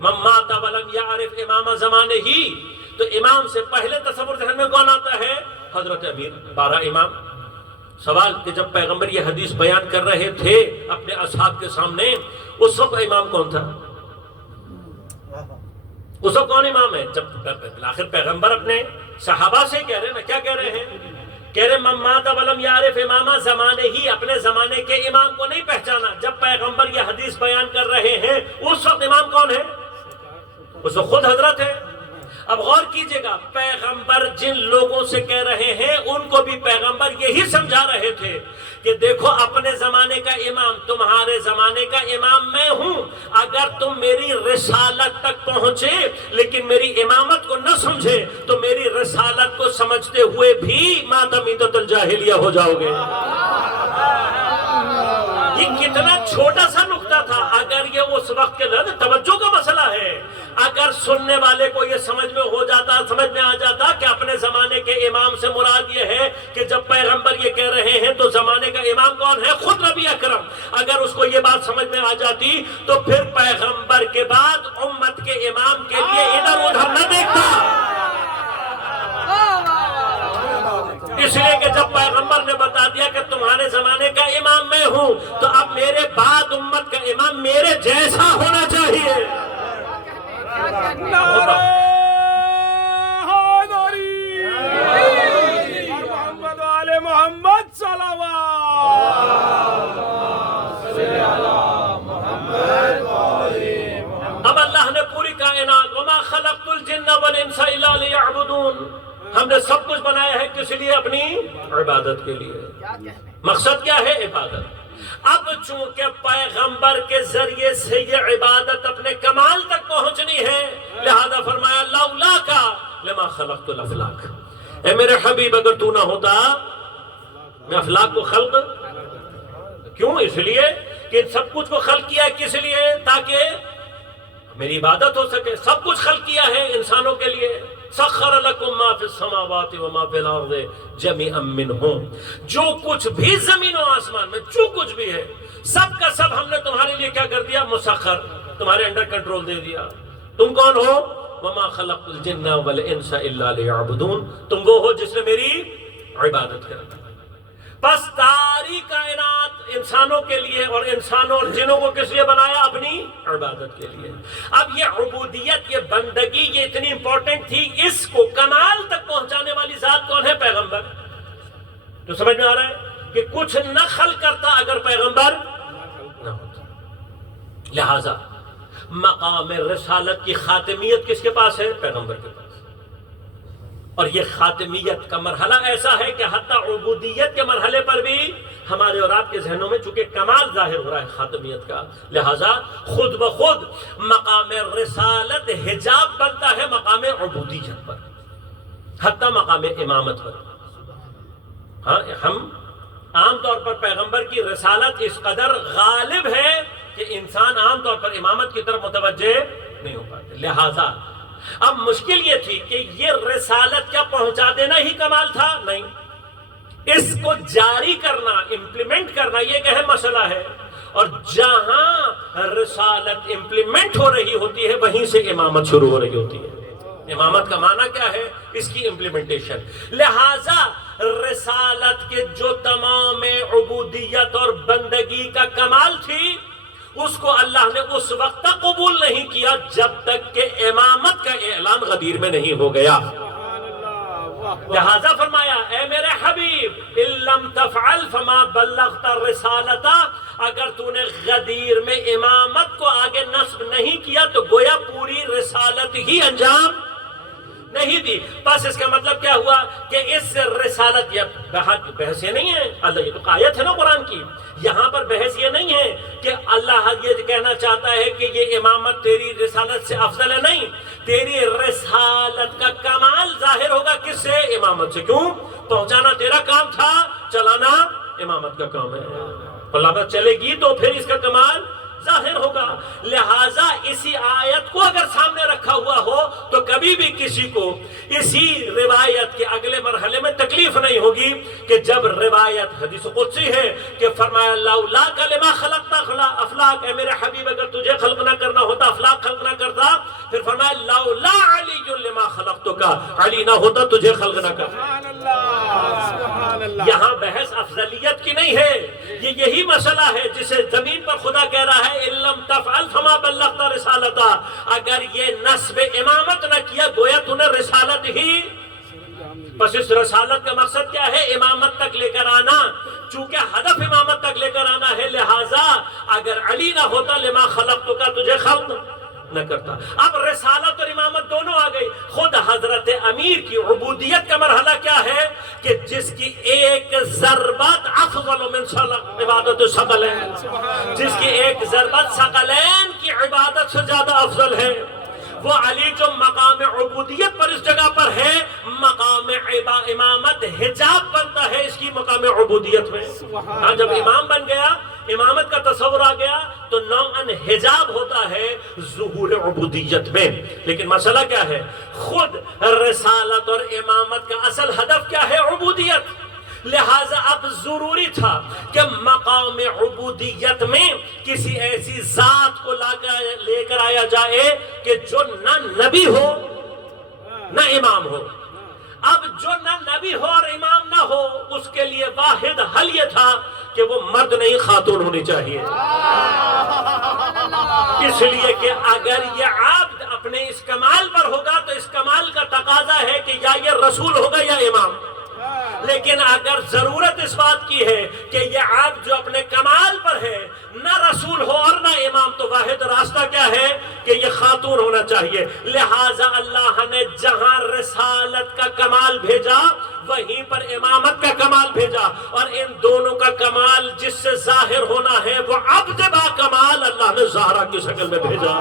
من مات ولم يعرف امام زمانہ، تو امام سے پہلے تصور ذہن میں کون آتا ہے؟ حضرت امیر 12 امام۔ سوال کہ جب پیغمبر یہ حدیث بیان کر رہے تھے اپنے اصحاب کے سامنے، اس وقت امام کون تھا؟ اس وقت کون امام ہے؟ جب آخر پیغمبر اپنے صحابہ سے کہہ رہے ہیں نا، کیا کہہ رہے ہیں؟ کہہ رہے من مات ولم یعرف امام زمانہ ہی، اپنے زمانے کے امام کو نہیں پہچانا۔ جب جب پیغمبر یہ حدیث بیان کر رہے ہیں اس وقت امام کون ہے؟ اس وقت خود حضرت ہے۔ اب غور کیجئے گا، پیغمبر جن لوگوں سے کہہ رہے ہیں ان کو بھی پیغمبر یہی سمجھا رہے تھے کہ دیکھو اپنے زمانے کا امام تمہارے زمانے کا امام میں ہوں، اگر تم میری رسالت تک پہنچے لیکن میری امامت کو نہ سمجھے تو میری رسالت کو سمجھتے ہوئے بھی ماتمیتۃ الجاہلیہ ہو جاؤ گے۔ یہ کتنا چھوٹا سا نقطہ تھا، اگر یہ اس وقت کے لحاظ توجہ کا مسئلہ ہے، اگر سننے والے کو یہ سمجھ میں آ جاتا کہ اپنے زمانے کے امام سے مراد یہ ہے کہ جب پیغمبر یہ کہہ رہے ہیں تو زمانے کا امام کون ہے؟ خود نبی اکرم، اگر اس کو یہ بات سمجھ میں آ جاتی تو پھر پیغمبر کے بعد امت کے امام کے لیے ادھر ادھر نہ دیکھتا۔ اس لیے کہ جب پیغمبر نے بتا دیا کہ تمہارے زمانے کا امام میں ہوں تو اب میرے بعد امت کا امام میرے جیسا ہونا چاہیے۔ نعرہ حیدری اور محمد آل محمد صلوات۔ اب اللہ نے پوری کائنات وما خلقت الجن والانس الا لیعبدون، ہم نے سب کچھ بنایا ہے کس لیے؟ اپنی عبادت کے لیے۔ مقصد کیا ہے؟ عبادت۔ اب چونکہ پیغمبر کے ذریعے سے یہ عبادت اپنے کمال تک پہنچنی ہے لہذا فرمایا لولا کا لما خلقت الافلاک، اے میرے حبیب اگر تو نہ ہوتا میں افلاک کو خلق کیوں؟ اس لیے کہ سب کچھ کو خلق کیا ہے کس لیے؟ تاکہ میری عبادت ہو سکے۔ سب کچھ خلق کیا ہے انسانوں کے لیے۔ سخر لکم ما فی السماوات وما فی الارض جميعا منہ، جو کچھ بھی زمین و آسمان میں جو کچھ بھی ہے سب کا سب ہم نے تمہارے لیے کیا کر دیا؟ مسخر، تمہارے انڈر کنٹرول دے دیا۔ تم کون ہو؟ وما خلقت الجن والانس الا لیعبدون، تم وہ ہو جس نے میری عبادت کرنا۔ بس ساری کائنات انسانوں کے لیے اور انسانوں اور جنوں کو کس لیے بنایا؟ اپنی عبادت کے لیے۔ اب یہ عبودیت، یہ بندگی، یہ اتنی امپورٹنٹ تھی، اس کو کمال تک پہنچانے والی ذات کون ہے؟ پیغمبر۔ تو سمجھ میں آ رہا ہے کہ کچھ نہ خلق کرتا اگر پیغمبر نہ ہوتا۔ لہذا مقام رسالت کی خاتمیت کس کے پاس ہے؟ پیغمبر کے پاس۔ اور یہ خاتمیت کا مرحلہ ایسا ہے کہ حتی عبودیت کے مرحلے پر بھی ہمارے اور آپ کے ذہنوں میں چونکہ کمال ظاہر ہو رہا ہے خاتمیت کا، لہذا خود بخود مقام رسالت حجاب بنتا ہے مقام عبودیت پر، حتی مقام امامت پر۔ ہاں، ہم عام طور پر پیغمبر کی رسالت اس قدر غالب ہے کہ انسان عام طور پر امامت کی طرف متوجہ نہیں ہو پاتے۔ لہذا اب مشکل یہ تھی کہ یہ رسالت کیا پہنچا دینا ہی کمال تھا؟ نہیں، اس کو جاری کرنا، امپلیمنٹ کرنا یہ کہ مسئلہ ہے، اور جہاں رسالت امپلیمنٹ ہو رہی ہوتی ہے وہیں سے امامت شروع ہو رہی ہوتی ہے۔ امامت کا معنی کیا ہے؟ اس کی امپلیمنٹیشن۔ لہذا رسالت کے جو تمام عبودیت اور بندگی کا کمال تھی اس کو اللہ نے اس وقت تک قبول نہیں کیا جب تک کہ امامت کا اعلان غدیر میں نہیں ہو گیا۔ لہذا فرمایا اے میرے حبیب ان لم تفعل فما بلغت رسالتا، اگر تو نے غدیر میں امامت کو آگے نصب نہیں کیا تو گویا پوری رسالت ہی انجام نہیں دی۔ بس اس کا مطلب کیا ہوا کہ اس رسالت، یہ بحث یہ نہیں ہے، اللہ یہ تو آیت ہے نا قرآن کی، یہاں پر بحث یہ نہیں ہے کہ اللہ یہ کہنا چاہتا ہے کہ یہ امامت تیری رسالت سے افضل ہے، نہیں، تیری رسالت کا کمال ظاہر ہوگا کس سے؟ امامت سے۔ کیوں؟ پہنچانا تیرا کام تھا، چلانا امامت کا کام ہے۔ اللہ بات چلے گی تو پھر اس کا کمال ظاہر ہوگا۔ لہٰذا اسی آیت کو اگر سامنے رکھا ہوا ہو تو کبھی بھی کسی کو اسی روایت کے اگلے مرحلے میں تکلیف نہیں ہوگی کہ جب روایت حدیث قدسی ہے کہ فرمایا لولا لما خلقت افلاک، اے میرے حبیب اگر تجھے خلق نہ کرنا ہوتا افلاک خلق نہ کرتا، پھر فرمایا لولا علی لما خلقتک، علی نہ ہوتا تجھے خلق نہ کرتا۔ سبحان اللہ، سبحان اللہ۔ یہاں بحث افضلیت کی نہیں ہے، یہ یہی مسئلہ ہے جسے زمین پر خدا کہہ رہا ہے ان لم تفعل فما بلغت رسالتا، اگر یہ نصب امامت نہ کیا گویا تو نے رسالت ہی، بس اس رسالت کا مقصد کیا ہے؟ امامت تک لے کر آنا۔ چونکہ ہدف امامت تک لے کر آنا ہے، لہٰذا اگر علی نہ ہوتا لما خلقتک تجھے خلق نہ کرتا. اب رسالت اور امامت دونوں آ گئی. خود حضرت امیر کی عبودیت کا مرحلہ کیا ہے کہ جس کی ایک ضربت افضل من عبادت ثقلین، جس کی ایک ضربت ثقلین کی عبادت سے زیادہ افضل ہے، وہ علی جو مقام عبودیت پر اس جگہ پر ہے، مقام امامت حجاب بنتا ہے اس کی مقام عبودیت میں. ہاں جب امام بن گیا، امامت کا تصور آ گیا تو نوعاً حجاب ہوتا ہے ظہور عبودیت میں. لیکن مسئلہ کیا ہے؟ خود رسالت اور امامت کا اصل ہدف کیا ہے؟ عبودیت. لہٰذا اب ضروری تھا کہ مقام عبودیت میں کسی ایسی ذات کو لے کر آیا جائے کہ جو نہ نبی ہو نہ امام ہو. اب جو نہ نبی ہو اور امام نہ ہو، اس کے لیے واحد حل یہ تھا کہ وہ مرد نہیں خاتون ہونی چاہیے. اس لیے کہ اگر یہ عبد اپنے اس کمال پر ہوگا تو اس کمال کا تقاضا ہے کہ یا یہ رسول ہوگا یا امام. لیکن اگر ضرورت اس بات کی ہے کہ یہ عبد جو اپنے کمال پر ہے نہ رسول ہو اور نہ امام، تو واحد راستہ کیا ہے کہ یہ خاتون ہونا چاہیے. لہٰذا اللہ نے جہاں رسالت کا کمال بھیجا وہیں پر امامت کا کمال بھیجا، اور ان دونوں کا کمال جس سے ظاہر ہونا ہے وہ عبد با کمال اللہ نے زہرا کی شکل میں بھیجا.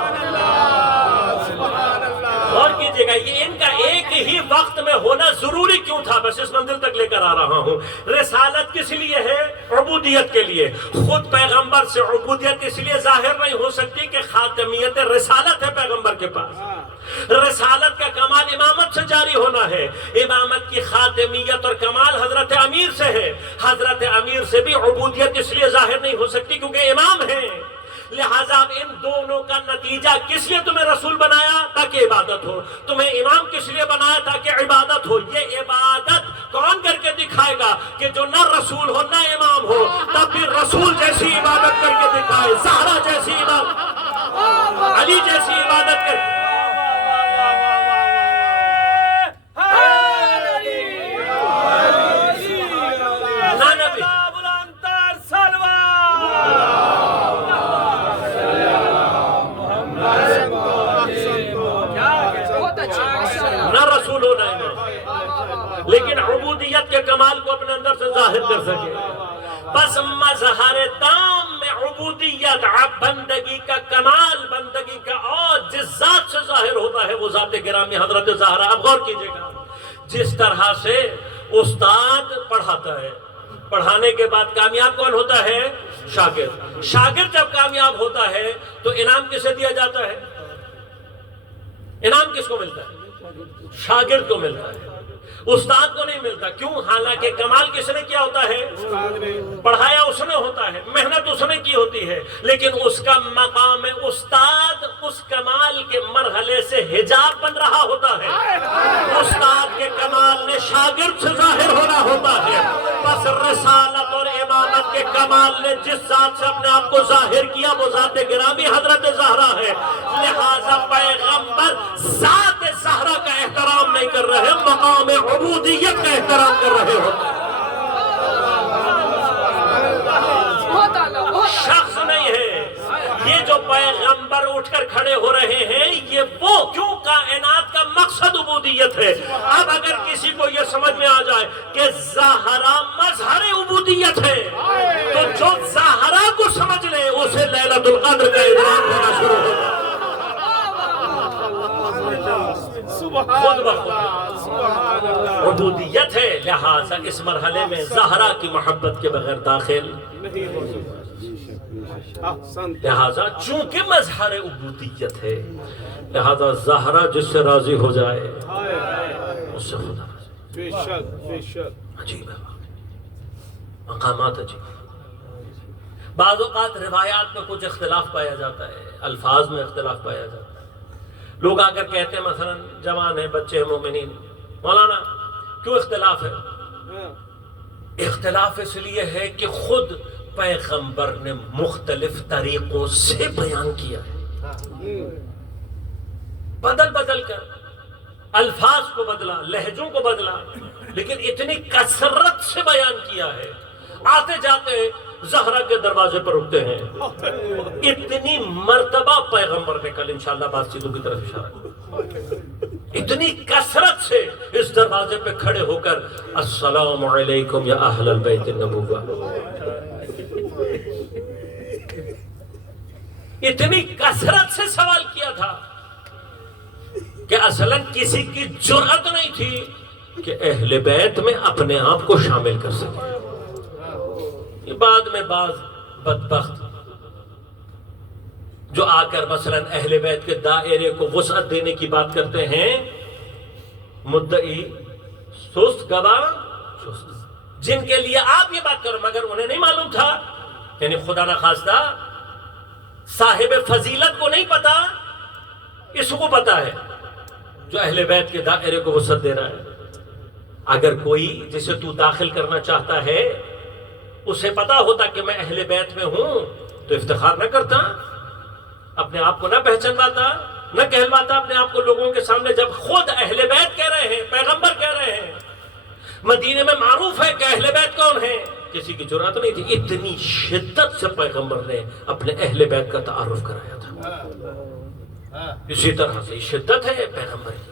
اور کیجئے گا یہ ان کا ایک ہی وقت میں ہونا ضروری کیوں تھا؟ بس اس منزل تک لے کر آ رہا ہوں. رسالت کس لیے ہے؟ عبودیت کے لیے. خود پیغمبر سے عبودیت اس لیے ظاہر نہیں ہو سکتی کہ خاتمیت رسالت ہے پیغمبر کے پاس. رسالت کا کمال امامت سے جاری ہونا ہے. امامت کی خاتمیت اور کمال حضرت امیر سے ہے. حضرت امیر سے بھی عبودیت اس لیے ظاہر نہیں ہو سکتی کیونکہ امام ہیں. لہٰذا اب ان دونوں کا نتیجہ کس لیے تمہیں رسول بنایا؟ تاکہ عبادت ہو. تمہیں امام کس لیے بنایا؟ تاکہ عبادت ہو. یہ عبادت کون کر کے دکھائے گا کہ جو نہ رسول ہو نہ امام ہو، تب بھی رسول جیسی عبادت کر کے دکھائے، زہرا جیسی عبادت، علی جیسی عبادت کر کے. لیکن عبودیت کے کمال کو اپنے اندر سے ظاہر کر سکے. بس مظہر تام میں عبودیت، بندگی کا کمال، بندگی کا اور جس ذات سے ظاہر ہوتا ہے وہ ذات گرامی حضرت زہرا. اب غور کیجئے گا، جس طرح سے استاد پڑھاتا ہے، پڑھانے کے بعد کامیاب کون ہوتا ہے؟ شاگرد. شاگرد جب کامیاب ہوتا ہے تو انعام کسے دیا جاتا ہے؟ انعام کس کو ملتا ہے؟ شاگرد کو ملتا ہے، استاد کو نہیں ملتا. کیوں؟ حالانکہ کمال کس نے کیا ہوتا ہے؟ پڑھایا اس نے ہوتا ہے، محنت اس نے کی ہوتی ہے، لیکن اس کا مقام استاد اس کمال کے مرحلے سے حجاب بن رہا ہوتا ہے. استاد کے کمال نے شاگرد سے ظاہر ہونا ہوتا ہے. بس رسالت اور امامت کے کمال نے جس ذات سے اپنے آپ کو ظاہر کیا وہ ذات گرامی حضرت زہرا ہے. لہذا پیغمبر ذات زہرا کا احترام نہیں کر رہے، مقام عبودیت کا احترام کر رہے ہوتے ہیں. شخص نہیں ہے. یہ جو پیغمبر اٹھ کر کھڑے ہو رہے ہیں یہ وہ کیوں کائنات کا مقصد عبودیت ہے. اب اگر کسی کو یہ سمجھ میں آ جائے کہ زہرا مظہر عبودیت ہے تو جو زہرا کو سمجھ لے اسے لیلۃ القدر کا ادراک ہونا شروع ہوگا. خود بخود عبودیت ہے. لہٰذا اس مرحلے میں زہرا کی محبت کے بغیر داخل نہیں ہو سکتا. لہٰذا چونکہ مظہر عبودیت ہے لہٰذا زہرا جس سے راضی ہو جائے اس سے خدا راضی. عجیب ہے، مقامات عجیب. بعض اوقات روایات میں کچھ اختلاف پایا جاتا ہے، الفاظ میں اختلاف پایا جاتا ہے. لوگ آ کر کہتے ہیں مثلا جوان ہیں، بچے ہیں، مومنین، مولانا کیوں اختلاف ہے؟ اختلاف اس لیے ہے کہ خود پیغمبر نے مختلف طریقوں سے بیان کیا ہے، بدل بدل کر الفاظ کو بدلا، لہجوں کو بدلا، لیکن اتنی کثرت سے بیان کیا ہے. آتے جاتے زہرا کے دروازے پر رکتے ہیں. اتنی مرتبہ پیغمبر نے کل انشاءاللہ بات چیزوں کی طرف اشارہ کیا, اتنی کثرت سے اس دروازے پہ کھڑے ہو کر السلام علیکم یا اہل البیت النبوہ, اتنی کثرت سے سوال کیا تھا کہ اصلاً کسی کی جرأت نہیں تھی کہ اہل بیت میں اپنے آپ کو شامل کر سکے. یہ بعد میں بعض بدبخت جو آ کر مثلاً اہل بیت کے دائرے کو وسعت دینے کی بات کرتے ہیں, مدعی سست گواہ سست, جن کے لیے آپ یہ بات کرو مگر انہیں نہیں معلوم تھا, یعنی خدا نخواستہ صاحب فضیلت کو نہیں پتا, اس کو پتا ہے جو اہل بیت کے دائرے کو وسعت دے رہا ہے. اگر کوئی جسے تو داخل کرنا چاہتا ہے اسے پتا ہوتا کہ میں اہل بیت میں ہوں تو افتخار نہ کرتا, اپنے آپ کو نہ پہچانواتا, نہ کہلواتا اپنے آپ کو لوگوں کے سامنے, جب خود اہل بیت کہہ رہے ہیں, پیغمبر کہہ رہے ہیں, مدینے میں معروف ہے کہ اہل بیت کون ہے, کسی کی جرأت نہیں تھی. اتنی شدت سے پیغمبر نے اپنے اہل بیت کا تعارف کرایا تھا. اسی طرح سے شدت ہے پیغمبر کی.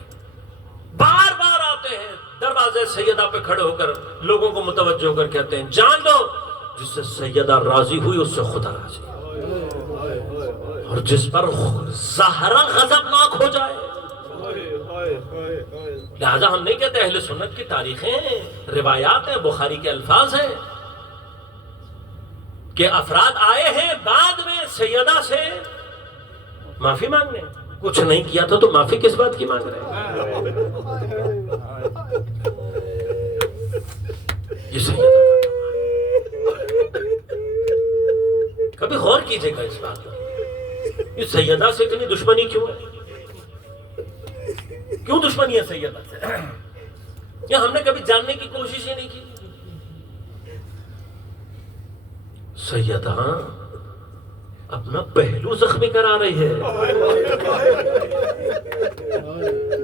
بار بار آتے ہیں دروازے سیدہ پہ کھڑے ہو کر لوگوں کو متوجہ ہو کر کہتے ہیں جان لو جس سے سیدہ راضی ہوئی اس سے خدا راضی, اور جس پر زہرا غضبناک ہو جائے. لہذا ہم نہیں کہتے, اہل سنت کی تاریخیں ہیں, روایات ہیں, بخاری کے الفاظ ہیں کہ افراد آئے ہیں بعد میں سیدہ سے معافی مانگنے, کچھ نہیں کیا تھا تو معافی کس بات کی مانگ رہے ہیں. یہ سیدہ کبھی غور کیجئے گا اس بات پر, یہ سیدہ سے اتنی دشمنی کیوں ہے, کیوں دشمنی ہے سیدہ سے, یا ہم نے کبھی جاننے کی کوشش ہی نہیں کی. سیدہ اپنا پہلو زخمی کرا رہی ہے,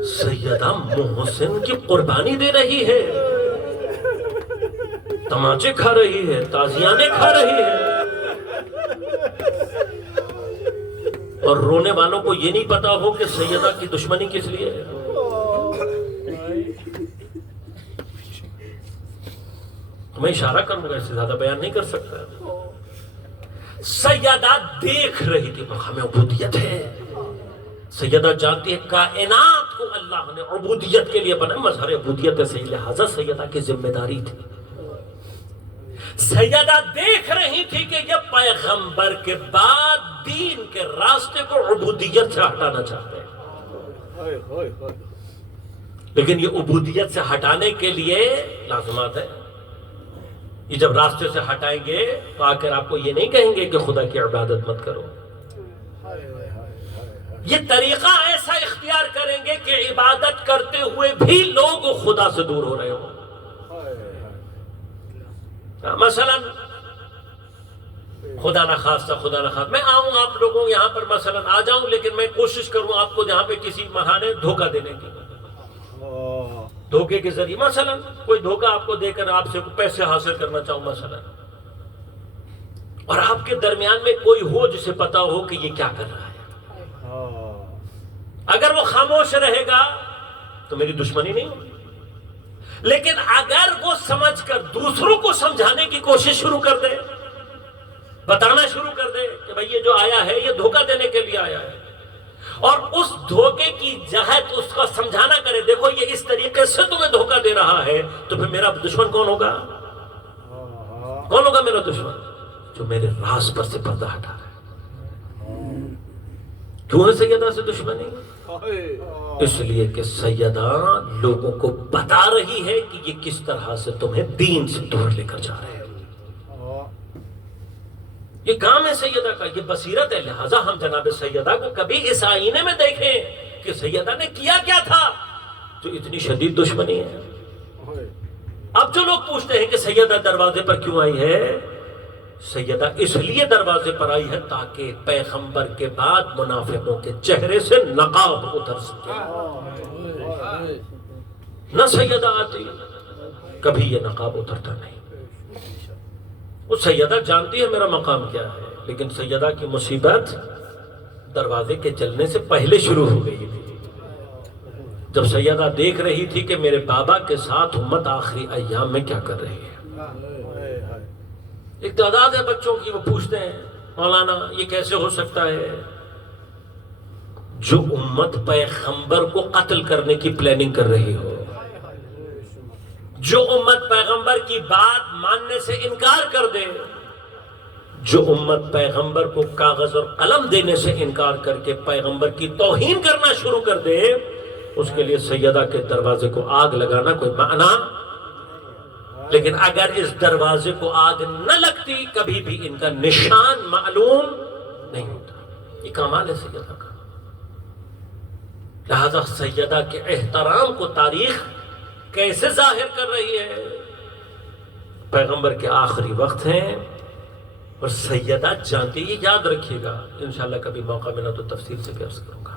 سیدہ محسن کی قربانی دے رہی ہے, تماچے کھا رہی ہے, تازیانے کھا رہی ہے, اور رونے والوں کو یہ نہیں پتا ہو کہ سیدہ کی دشمنی کس لیے ہے. میں اشارہ کروں گا, اس سے زیادہ بیان نہیں کر سکتا. سیدہ دیکھ رہی تھی مقام عبودیت ہے, سیدہ جانتی ہے کائنات کو اللہ نے عبودیت کے لیے بنا, مظہر عبودیت ہے, صحیح لہذا سیدہ کی ذمہ داری تھی. سیدہ دیکھ رہی تھی کہ یہ پیغمبر کے بعد دین کے راستے کو عبودیت سے ہٹانا چاہتے ہیں, لیکن یہ عبودیت سے ہٹانے کے لیے لازمات ہے. یہ جب راستے سے ہٹائیں گے تو آ کر آپ کو یہ نہیں کہیں گے کہ خدا کی عبادت مت کرو, یہ طریقہ ایسا اختیار کریں گے کہ عبادت کرتے ہوئے بھی لوگ خدا سے دور ہو رہے ہوں. مثلا خدا نخواستہ میں آؤں آپ لوگوں یہاں پر مثلا آ جاؤں, لیکن میں کوشش کروں آپ کو جہاں پہ کسی بہانے دھوکہ دینے کی, دھوکے کے ذریعے مثلا کوئی دھوکہ آپ کو دے کر آپ سے پیسے حاصل کرنا چاہوں مثلا, اور آپ کے درمیان میں کوئی ہو جسے پتا ہو کہ یہ کیا کر رہا ہے, اگر وہ خاموش رہے گا تو میری دشمنی نہیں ہوگی, لیکن اگر وہ سمجھ کر دوسروں کو سمجھانے کی کوشش شروع کر دے, بتانا شروع کر دے کہ بھئی یہ جو آیا ہے یہ دھوکہ دینے کے لیے آیا ہے, اور اس دھوکے کی جہت اس کا سمجھانا کرے, دیکھو یہ اس طریقے سے تمہیں دھوکہ دے رہا ہے, تو پھر میرا دشمن کون ہوگا, کون ہوگا میرا دشمن, جو میرے راز پر سے پردہ ہٹا رہا ہے. کیوں ہے سیدہ سے دشمنی, اس لیے کہ سیدہ لوگوں کو بتا رہی ہے کہ یہ کس طرح سے تمہیں دین سے دور لے کر جا رہے ہیں. یہ کام ہے سیدہ کا, یہ بصیرت ہے. لہذا ہم جناب سیدہ کو کبھی اس آئینے میں دیکھیں کہ سیدہ نے کیا کیا تھا جو اتنی شدید دشمنی ہے. اب جو لوگ پوچھتے ہیں کہ سیدہ دروازے پر کیوں آئی ہے, سیدہ اس لیے دروازے پر آئی ہے تاکہ پیغمبر کے بعد منافقوں کے چہرے سے نقاب اتر سکے. نہ سیدہ آتی کبھی یہ نقاب اترتا نہیں. وہ سیدہ جانتی ہے میرا مقام کیا ہے، لیکن سیدہ کی مصیبت دروازے کے چلنے سے پہلے شروع ہو گئی تھی۔ جب سیدہ دیکھ رہی تھی کہ میرے بابا کے ساتھ امت آخری ایام میں کیا کر رہی ہے، ایک تعداد ہے بچوں کی، وہ پوچھتے ہیں مولانا یہ کیسے ہو سکتا ہے جو امت پیغمبر کو قتل کرنے کی پلاننگ کر رہی ہو، جو امت پیغمبر کی بات ماننے سے انکار کر دے، جو امت پیغمبر کو کاغذ اور قلم دینے سے انکار کر کے پیغمبر کی توہین کرنا شروع کر دے، اس کے لیے سیدہ کے دروازے کو آگ لگانا کوئی معنی۔ لیکن اگر اس دروازے کو آگ نہ لگتی کبھی بھی ان کا نشان معلوم نہیں ہوتا۔ یہ کمال ہے سیدہ کا۔ لہذا سیدہ کے احترام کو تاریخ کیسے ظاہر کر رہی ہے؟ پیغمبر کے آخری وقت ہیں اور سیدہ جانتی، یہ یاد رکھیے گا، انشاءاللہ کبھی موقع ملا تو تفصیل سے بھی عرض کروں گا۔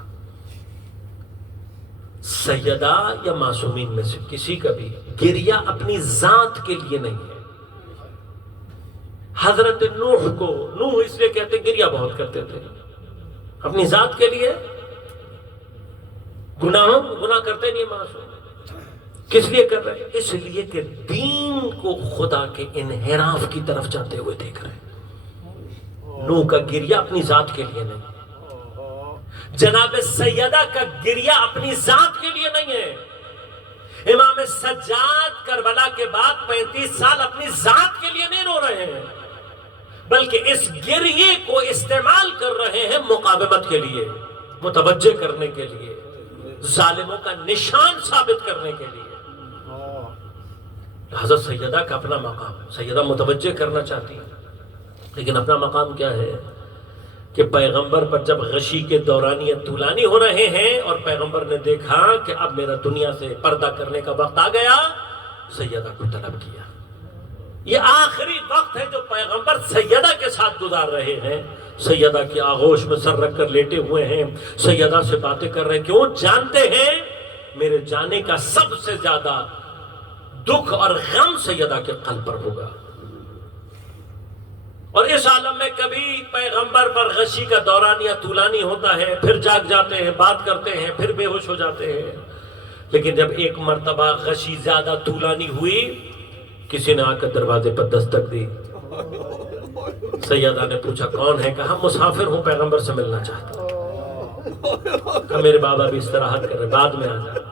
سیدہ یا معصومین میں سے کسی کا بھی گریہ اپنی ذات کے لیے نہیں ہے۔ حضرت نوح اس لیے کہتے گریہ بہت کرتے تھے، اپنی ذات کے لیے گناہ کرتے نہیں معصوم۔ کس لیے کر رہے ہیں؟ اس لیے کہ دین کو خدا کے انحراف کی طرف جاتے ہوئے دیکھ رہے ہیں۔ نوح کا گریہ اپنی ذات کے لیے نہیں، جناب سیدہ کا گریہ اپنی ذات کے لیے نہیں ہے۔ امام سجاد کربلا کے بعد 35 سال اپنی ذات کے لیے نہیں رو رہے ہیں، بلکہ اس گریے کو استعمال کر رہے ہیں مقاومت کے لیے، متوجہ کرنے کے لیے، ظالموں کا نشان ثابت کرنے کے لیے۔ حضرت سیدہ کا اپنا مقام، سیدہ متوجہ کرنا چاہتی ہے، لیکن اپنا مقام کیا ہے کہ پیغمبر پر جب غشی کے دورانی طولانی ہو رہے ہیں اور پیغمبر نے دیکھا کہ اب میرا دنیا سے پردہ کرنے کا وقت آ گیا، سیدہ کو طلب کیا۔ یہ آخری وقت ہے جو پیغمبر سیدہ کے ساتھ گزار رہے ہیں، سیدہ کی آغوش میں سر رکھ کر لیٹے ہوئے ہیں، سیدہ سے باتیں کر رہے ہیں، کیوں جانتے ہیں میرے جانے کا سب سے زیادہ دکھ اور غم سیدہ کے قلب پر ہوگا۔ اور اس عالم میں کبھی پیغمبر پر غشی کا دوران یا طولانی ہوتا ہے، پھر جاگ جاتے ہیں، بات کرتے ہیں، پھر بے ہوش ہو جاتے ہیں، لیکن جب ایک مرتبہ غشی زیادہ طولانی ہوئی، کسی نے آ کر دروازے پر دستک دی، سیدہ نے پوچھا کون ہے؟ کہا مسافر ہوں، پیغمبر سے ملنا چاہتا ہوں۔ کہا میرے بابا بھی استراحت کر رہے، بعد میں آ جائے۔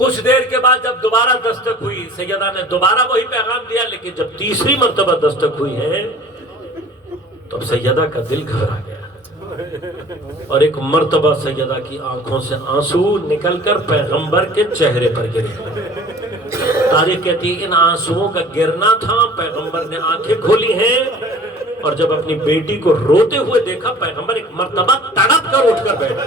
کچھ دیر کے بعد جب دوبارہ دستک ہوئی، سیدہ نے دوبارہ وہی پیغام دیا، لیکن جب تیسری مرتبہ دستک ہوئی ہے تو اب سیدہ کا دل گھبرا گیا، اور ایک مرتبہ سیدہ کی آنکھوں سے آنسو نکل کر پیغمبر کے چہرے پر گرے۔ تاریخ کہتی ہے ان آنسوؤں کا گرنا تھا، پیغمبر نے آنکھیں کھولی ہیں، اور جب اپنی بیٹی کو روتے ہوئے دیکھا، پیغمبر ایک مرتبہ تڑپ کر اٹھ کر بیٹھا۔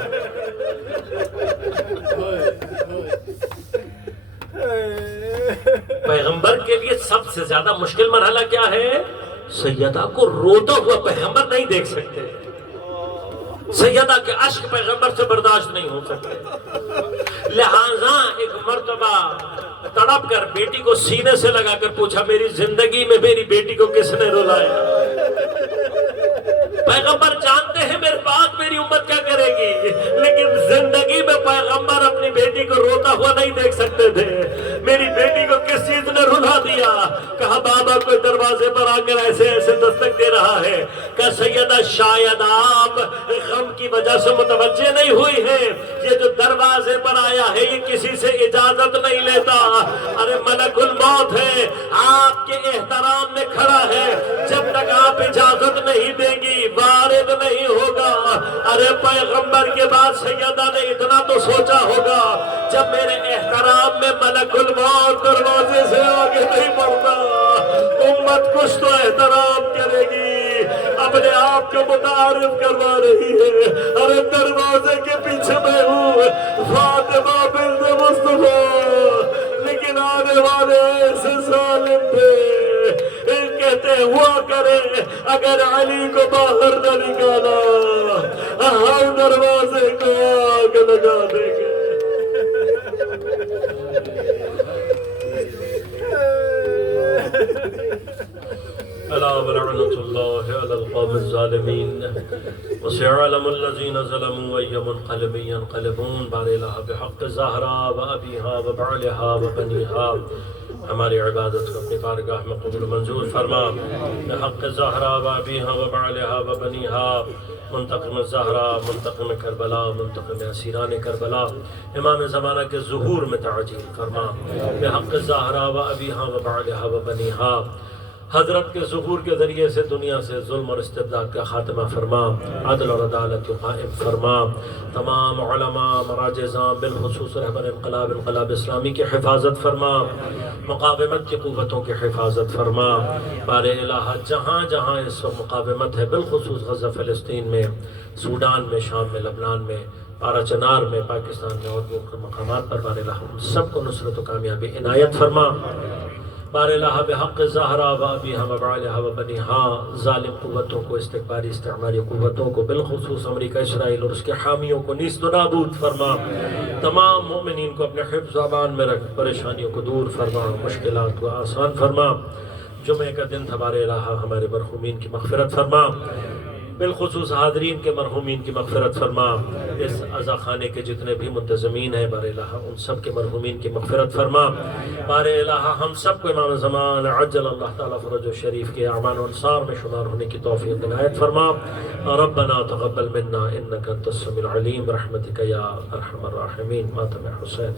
پیغمبر کے لیے سب سے زیادہ مشکل مرحلہ کیا ہے؟ سیدہ کو روتا ہوا پیغمبر نہیں دیکھ سکتے، سیدہ کے اشک پیغمبر سے برداشت نہیں ہو سکتے، لہذا ایک مرتبہ تڑپ کر بیٹی کو سینے سے لگا کر پوچھا میری زندگی میں میری بیٹی کو کس نے رلایا؟ پیغمبر جانتے ہیں میرے بعد میری امت کیا کرے گی، لیکن زندگی میں پیغمبر اپنی بیٹی کو روتا ہوا نہیں دیکھ سکتے تھے۔ میری بیٹی کو کس چیز نے رلا دیا؟ کہا بابا کوئی دروازے پر آ کر ایسے ایسے دستک دے رہا ہے۔ کہا سیدہ شاید آپ غم کی وجہ سے متوجہ نہیں ہوئی ہیں، یہ جو دروازے پر آیا ہے یہ کسی سے اجازت نہیں لیتا، ارے ملک الموت ہے، آپ کے احترام میں کھڑا ہے، جب تک آپ اجازت نہیں دیں گی وارد نہیں ہوگا۔ ارے پیغمبر کے بعد سیدہ نے اتنا تو سوچا ہوگا، جب میرے احترام میں ملک الموت دروازے سے آگے نہیں بڑھتا، امت کچھ تو احترام کرے گی، اپنے آپ کو متعارف کروا رہی ہے۔ ارے دروازے کے پیچھے میں ہوں، فاطمہ بنت مصطفیٰ، لیکن آنے والے ایسے ظالم تھے، کہتے ہوا کرے اگر علی کو باہر نہ نکالا ہر دروازے کو آگ لگا دیں گے۔ ألا ولعنة الله على القوم الظالمين وسيعلم الذين ظلموا أي منقلب ينقلبون بار الہ بحق زہرا و ابیہا و بعلہا و بنیہا ہماری عبادت کو اپنی بارگاہ میں قبول منظور فرما بحق زہرا و ابیہا و بعلہا و بنیہا منتقم زہرا منتقم کربلا منتقم اسیران کربلا امام زمانہ کے ظہور میں تعجیل فرما بحق زہرا و ابیہا و بعلہا و بنیہا حضرت کے ظہور کے ذریعے سے دنیا سے ظلم اور استبداد کا خاتمہ فرما عدل اور عدالت کو قائم فرما تمام علماء مراجعاں بالخصوص رہبر انقلاب اسلامی کی حفاظت فرما مقاومت کی قوتوں کی حفاظت فرما بار الہ جہاں جہاں اس وقت مقاومت ہے بالخصوص غزہ فلسطین میں سوڈان میں شام میں لبنان میں پارا چنار میں پاکستان میں اور دوسرے مقامات پر بار الہ سب کو نصرت و کامیابی عنایت فرما بار الہ بحق زہرا و ابیہا و بعلہا و بنیہا ظالم قوتوں کو استکباری استعماری قوتوں کو بالخصوص امریکہ اسرائیل اور اس کے حامیوں کو نیست و نابود فرما تمام مومنین کو اپنے حفظ و امان میں رکھ پریشانیوں کو دور فرما مشکلات کو آسان فرما جمعہ کا دن تھا بار الہ ہمارے مرحومین کی مغفرت فرما بالخصوص حاضرین کے مرحومین کی مغفرت فرما اس عزا خانے کے جتنے بھی منتظمین ہیں بار الہ ان سب کے مرحومین کی مغفرت فرما بار الہ ہم سب کو امام زمان عجل اللہ تعالیٰ فرج و شریف کے اعمال و انصار میں شمار ہونے کی توفیق عنایت فرما ربنا تقبل منا انک انت السمیع العلیم برحمتک یا ارحم الراحمین ماتم حسین